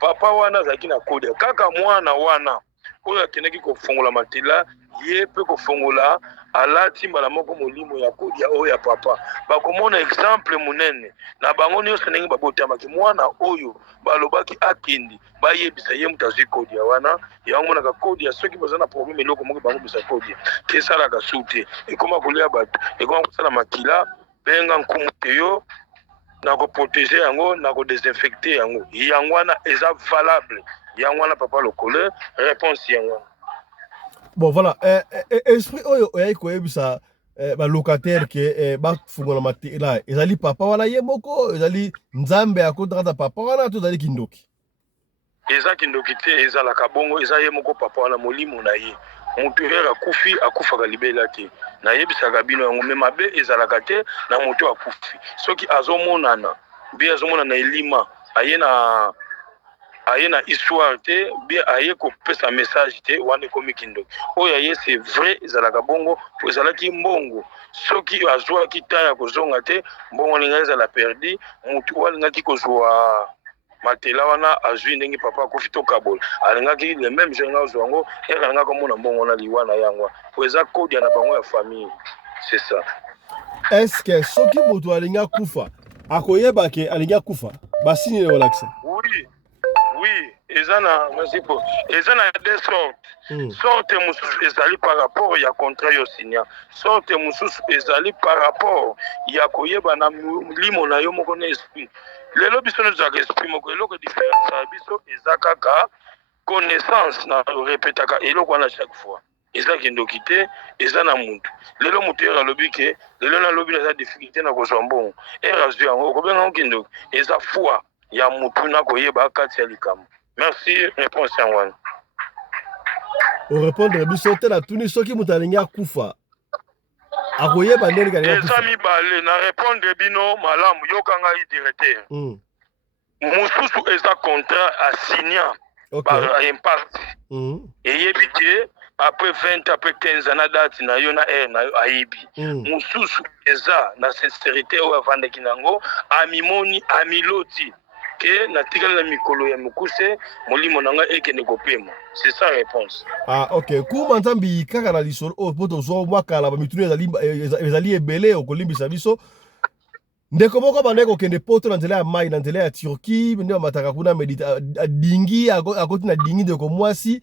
papa wana azalaki na kodia kaka mwana wana oyo akendaki kofongola matela ye mpe kofongola alati mbala moko molimo ya kodia oyo ya papa bakomona exemple munene na bango nyonso ndenge babotamaki mwana oyo balobaki akindi bayebisa ye mutu azwi kodia wana yango monaka kodia soki baza na probleme eloko moko bango bisa kodia kesalaka su te ekoma kolia bato ekoma kosala makila benga nkumu te yo na koprotege yango na kodesinfecte yango yango wana eza valable yango wana papa lokole réponse yango wana. Bon voilà, esprit oyo oyai koyebisa balocataire ke bafungola matela ezali papa wana ye moko ezali nzambe akotaka papa wana to ezali kindoki eza kindoki te ezalaka bongo eza ye moko papa wana molimo na ye mutu ere akufi akufaka libela te nayebisaka bino yango me mabe ezalaka te na moto akufi soki azomonana bi azomonana elima aye na histoire te bi aye kopesa message te wana ekomi kindoki oyo aye c'est vrai ezalaka bongo po ezalaki mbongo soki azwaki temps ya kozonga te mbongo alinga ezala perdi mutu oyo alingaki kozwa matela wana azwi ndenge papa akufi to kabola alingaki le même jour nga ozwa yango ere alingaki komona mbongo na liwa na yango po eza kodia na bango ya famille c'est ça. Est-ce que soki moto alingi akufa akoyeba ke alingi akufa basini olakisa oui eza na masipo eza na deux sortes sorte mosusu ezali par rapport ya contrat yo signa sorte mosusu ezali par rapport ya koyeba na limo na yo moko na esprit lelo biso nezaka esprit moko eloko différence ya biso eza kaka connaissance na répétaka eloko wana chaque fois eza kindoki te eza na mutu lelo mutu ere alobi ke lelo nalobi naza difficulté na kozwa mbongo ere azwi yango okobenga ngo kindoki eza foi ya mutu na koyeba kati ya likambo. Merci, réponse yango wana. orépondre biso te na tuni soki moto alingi akufa akoyeba ndenge kalingi akufa eza mibale na répondre bino malamu yoka ngai directeur mosusu eza contrat asigna par impact eyebi te après 20 après 15 ans na date na yo na air na yo ayebi mosusu eza na sincérité oyo avandaki nango amimoni amiloti ke natikali na mikolo ya mokuse molimo na ngai ekende kopema c'est ça réponse. Ah ok kuma nzambi kaka na lisolo oyo po tozwa mwakala bamitunu ezali ebele okolimbisa biso ndeko moko bandeki kokende poto na nzela ya mai na nzela ya Turquie nde bamataka kuna dingi akoti na dingi ndeko mwasi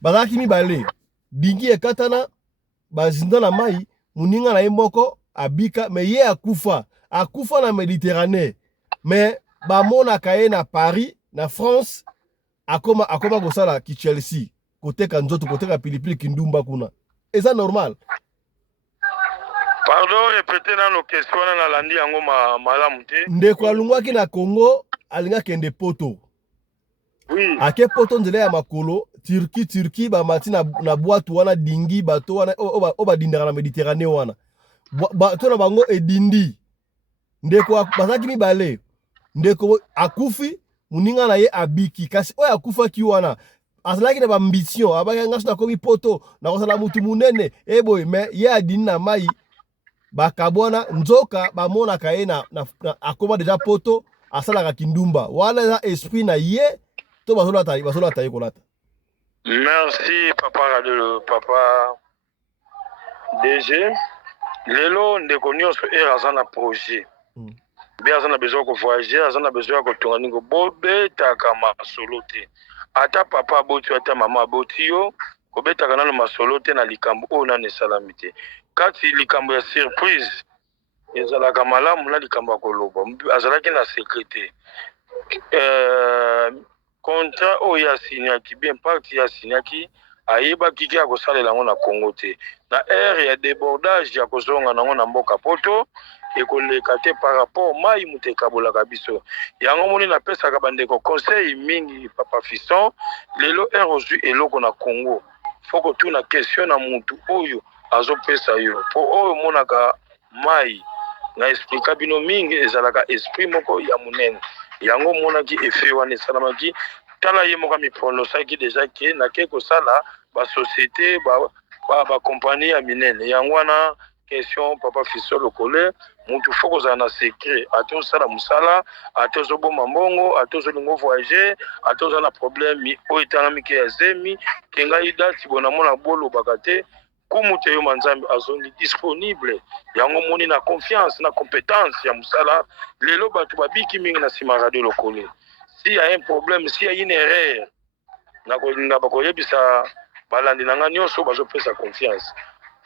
bazalaki mibale dingi ekatana bazinda na mai moninga na ye moko abika me ye akufa na Méditerranée me bamonaka ye na Paris na France akoma kosala ki Chelsea koteka nzoto koteka pilipili kindumba kuna eza normal. Pardon, répétez dans nos questions na landi yango malamu te. Ndeko alungwaki na Congo alinga kende poto. Oui. Ake poto nzela ya makolo Turquie ba mati na boîte wana dingi bato wana oba dindaka na Méditerranée wana. Bato na bango edindi. Ndeko bazaki mibale. Ndeko akufi muninga na ye abiki kasi oya akufa ki wana azalaki na ambition abaka ngaso na komi poto na kosala mutu munene eboy me ye adini na mai bakabwana nzoka bamonaka ye na akoma deja poto asalaka kindumba wana eza esprit na ye to basolata ye kolata. Merci papa radio papa DG lelo ndeko nyonso aza na projet bien aza na besoin de voyager aza na besoin de kotonga ningo bobetaka masolo te ata papa aboti ata mama aboti yo kobetaka nano masolo te na likambo oyo nano esalami te kati likambo ya surprise ezalaka malamu na likambo ya koloba azalaki na secrétaire contrat oyo asignaki bien parti asignaki ayebaki ke akosalela yango na Congo te na ere ya débordage ya kozonga nango na mboka poto ekoleka te par rapport mai mutu ekabolaka biso yango moni napesaka bandeko conseil mingi papa Fiston lelo ere ozwi eloko na Congo fo kotuna question na mutu oyo azopesa yo po oyo monaka mai na explika bino mingi ezalaka esprit moko ya munene yango monaki efe wana esalamaki tala ye moko mipronosaki deja ke nake kosala basociété bakompagnie ya minene yango wana question papa Fiston lokole mutu fo kozala na secret ate osala mosala ate ozoboma mbongo ate ozolingo voyager ate oza na problème oyo etangami ke ya zemi ke ngai dati bona mona bolobaka te nkumu te yo manzambi azongi disponible yango moni na confiance na compétence ya musala lelo bato babiki mingi na sima radio lokole si ya un problème si ya une erreur na kolinga bakoyebisa balandi na nga nyonso bazopesa confiance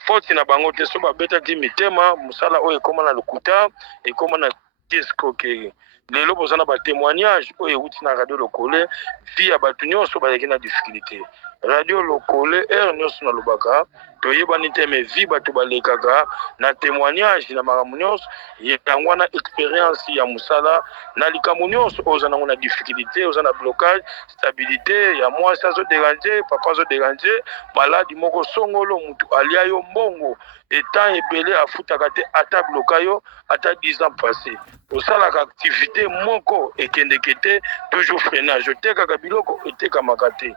faute na bango te so babetaki mitema musala oyo ekoma na lokuta ekoma na escroquerie lelo boza na batémoignage oyo euti na radio lokole via bato nyonso bayaki na difficulté radio lokole ere nyonso na lobaka toyebani te me vi bato balekaka na témoignage na makambo nyonso yango wana expérience ya musala na likambo nyonso oyo oza nango na difficulté oza na blocage stabilité ya mwasi azoderange papa azoderange maladi moko songolo mutu alia yo mbongo etant ebele afutaka te ata bloka yo ata 10 ans passé osalaka activité moko ekendeke te toujours freinage otekaka biloko etekamaka te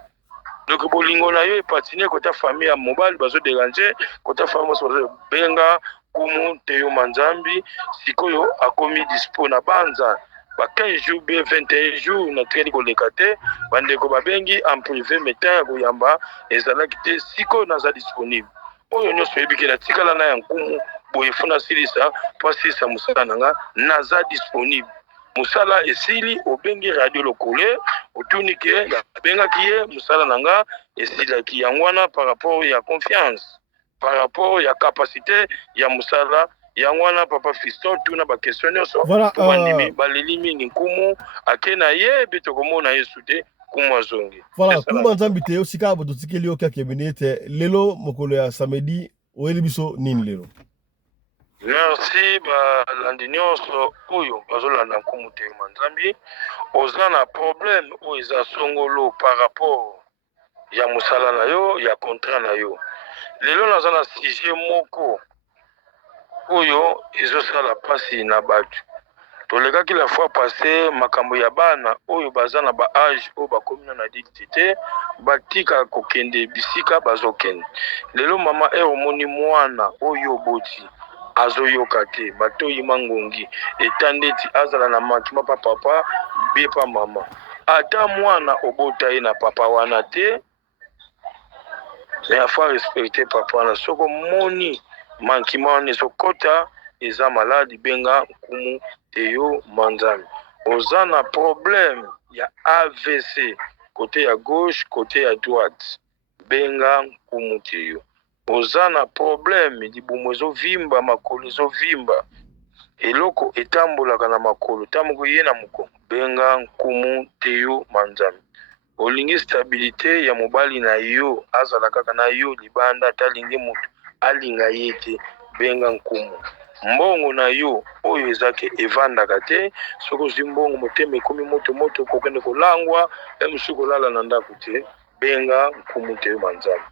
donc bolingo na yo epatine kota famille ya mobali bazoderange kota famille moso bazobenga kumu te yo manzambi sikoyo akomi dispo na banza ba 15 jours be 21 jours na tikali koleka te bandeko babengi en privé metin ya koyamba ezalaki te sikoyo naza disponible oyo nyonso oyebiki na tikala na ya nkumu boye funa silisa po asilisa mosala na nga naza disponible musala esili obengi radio lokole otuni ke abengaki ye musala na nga esilaki yango wana par rapport ya confiance par rapport ya capacité ya musala yango wana papa Fiston tuna bakestion nyonso bandimi baleli mingi nkumu ake na ye be tokomona yesu te kumu azongi voilà kuma nzambi te osika abo totikeli yo kaka ebene te lelo mokolo ya samedi oyeli biso nini lelo merci balandi nyonso oyo bazolanda nkumu te manzambi oza na problème oyo eza songolo par rapport ya musala na yo ya contrat na yo lelo naza na sujet moko oyo ezosala pasi na bato tolekaki la fois passé makambo ya bana oyo baza na baage oyo bakomi na addict te batika kokende bisika bazokende lelo mama omoni mwana oyo oboti azoyoka te batoyima ngongi eta ndeti azala na makima pa papa be pa mama ata mwana obota ye na papa wana te me afa respecte papa wana soko moni mankima wana ezokota eza maladi benga nkumu te yo manzambi oza na problème ya AVC côté ya gauche côté ya droite benga nkumu te yo oza na problème libumu ezovimba makolo ezovimba eloko etambolaka na makolo tamoko ye na mokongo benga nkumu te yo manzambi olingi stabilité ya mobali na yo azala kaka na yo libanda atalingi moto alinga ye te benga nkumu mbongo na yo oyo ezake evandaka te soki ozwi mbongo motema ekomi moto kokende kolangwa emusu kolala na ndako te benga nkumu te yo manzambi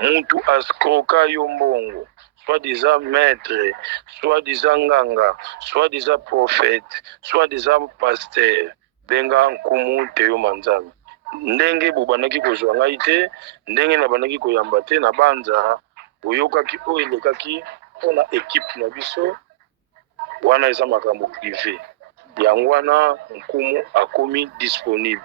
mutu askroka yo mbongo soit-disant maître soit-disant nganga soit-disant prophète soit-disant pasteur benga nkumu te yo manzambi ndenge bobandaki kozwa ngai te ndenge nabandaki koyamba te na banza boyokaki oyo elekaki mpona ekipe na biso wana eza makambo privé yango wana nkumu akomi disponible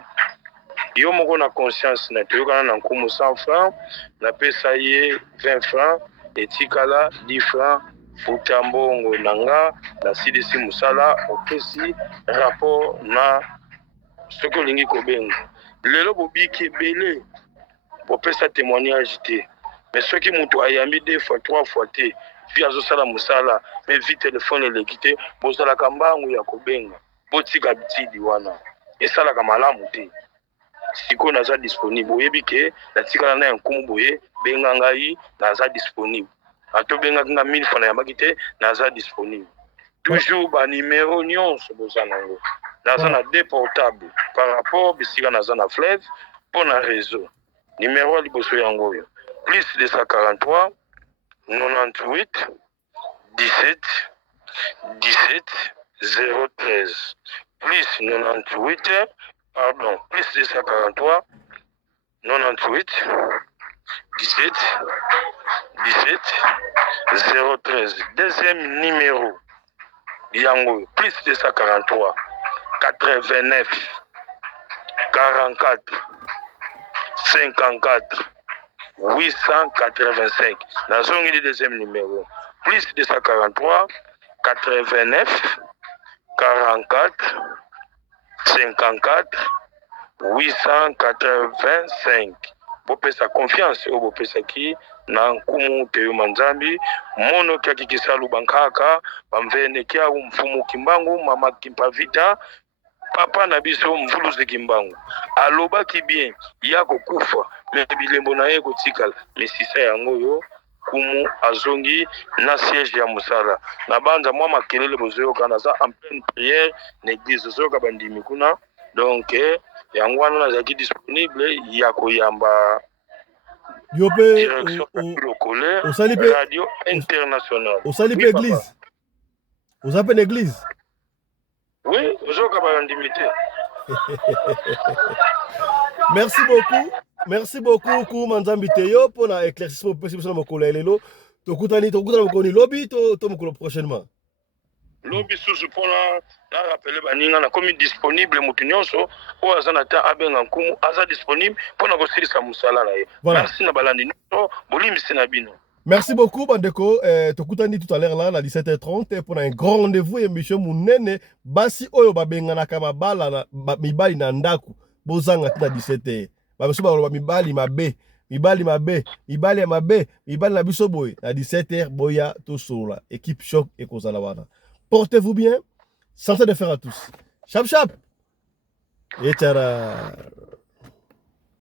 yo moko na conscience na toyokana na nkumu 100 francs napesa ye 20 francs etikala 10 francs futa mbongo na nga nasilisi mosala opesi rapport na soki olingi kobenga lelo bobiki ebele bopesa témoignage te mais soki moto ayambi 2 fois 3 fois te vi azosala mosala me vi telefone eleki te bozalaka mbangu ya kobenga botika bitidi wana esalaka malamu te sikoyo naza disponible oyebi ke natikala na ya nkumu boye benga ngai naza disponible atobengaki nga 1000 fois nayambaki te naza disponible toujours banimero nyonso boza nango naza na 2 portable par rapport bisika naza na fleuve mpo na réseau numéro ya liboso yango oyo plus 243 98 17 17 013 plus 98 pardon plus 243 98 17 17 013 deuxième numéro yango plus 243 89 44 54 885. Nazongi le deuxième numéro. Plus 243 89 44 54 885. Bopesa confiance o bopesa ki na nkumu teyo manzambi mono kia kikisa lubankaka bamvene kia mfumu kimbangu mama kimpavita papa na biso mvuluze kimbangu aloba ki bien yako kufa me bilembo na ye kotikala mesisa yango yo kumu azongi na siège ya musala na banza mwa makelele bozoyoka naza en pleine prière na église zoyoka bandimi kuna donc yango wana nazalaki disponible ya koyamba direction locale radio internationale osali pe église oza pe na église oui ozoyoka bandimi te merci beaucoup kuma nzambi te yo mpona éclaircissement opesi biso na mokolo ya lelo tokutana mokolo lobi to mokolo prochainement lobi susu mpona na rappele baninga na komi disponible mutu nyonso oyo aza na ta abenga nkumu aza disponible mpona kosilisa mosala na ye merci na balandi nyonso bolimbisi na bino. Merci beaucoup, Bandeko. Tokutani tout à l'heure là, à 17h30, pour un grand rendez-vous, émission Mounene, Basi Oyo Babengana Kamabala, Mibali Nandaku, Bozanga à 17h. Bamusuba Mibali Mabe, Mibali Mabe, Mibali Mabe, Mibali Nabisoboy, à 17h, Boya Tosola, équipe choc et Kozalawana. Portez-vous bien, santé de faire à tous. Chap chap! Et tchara!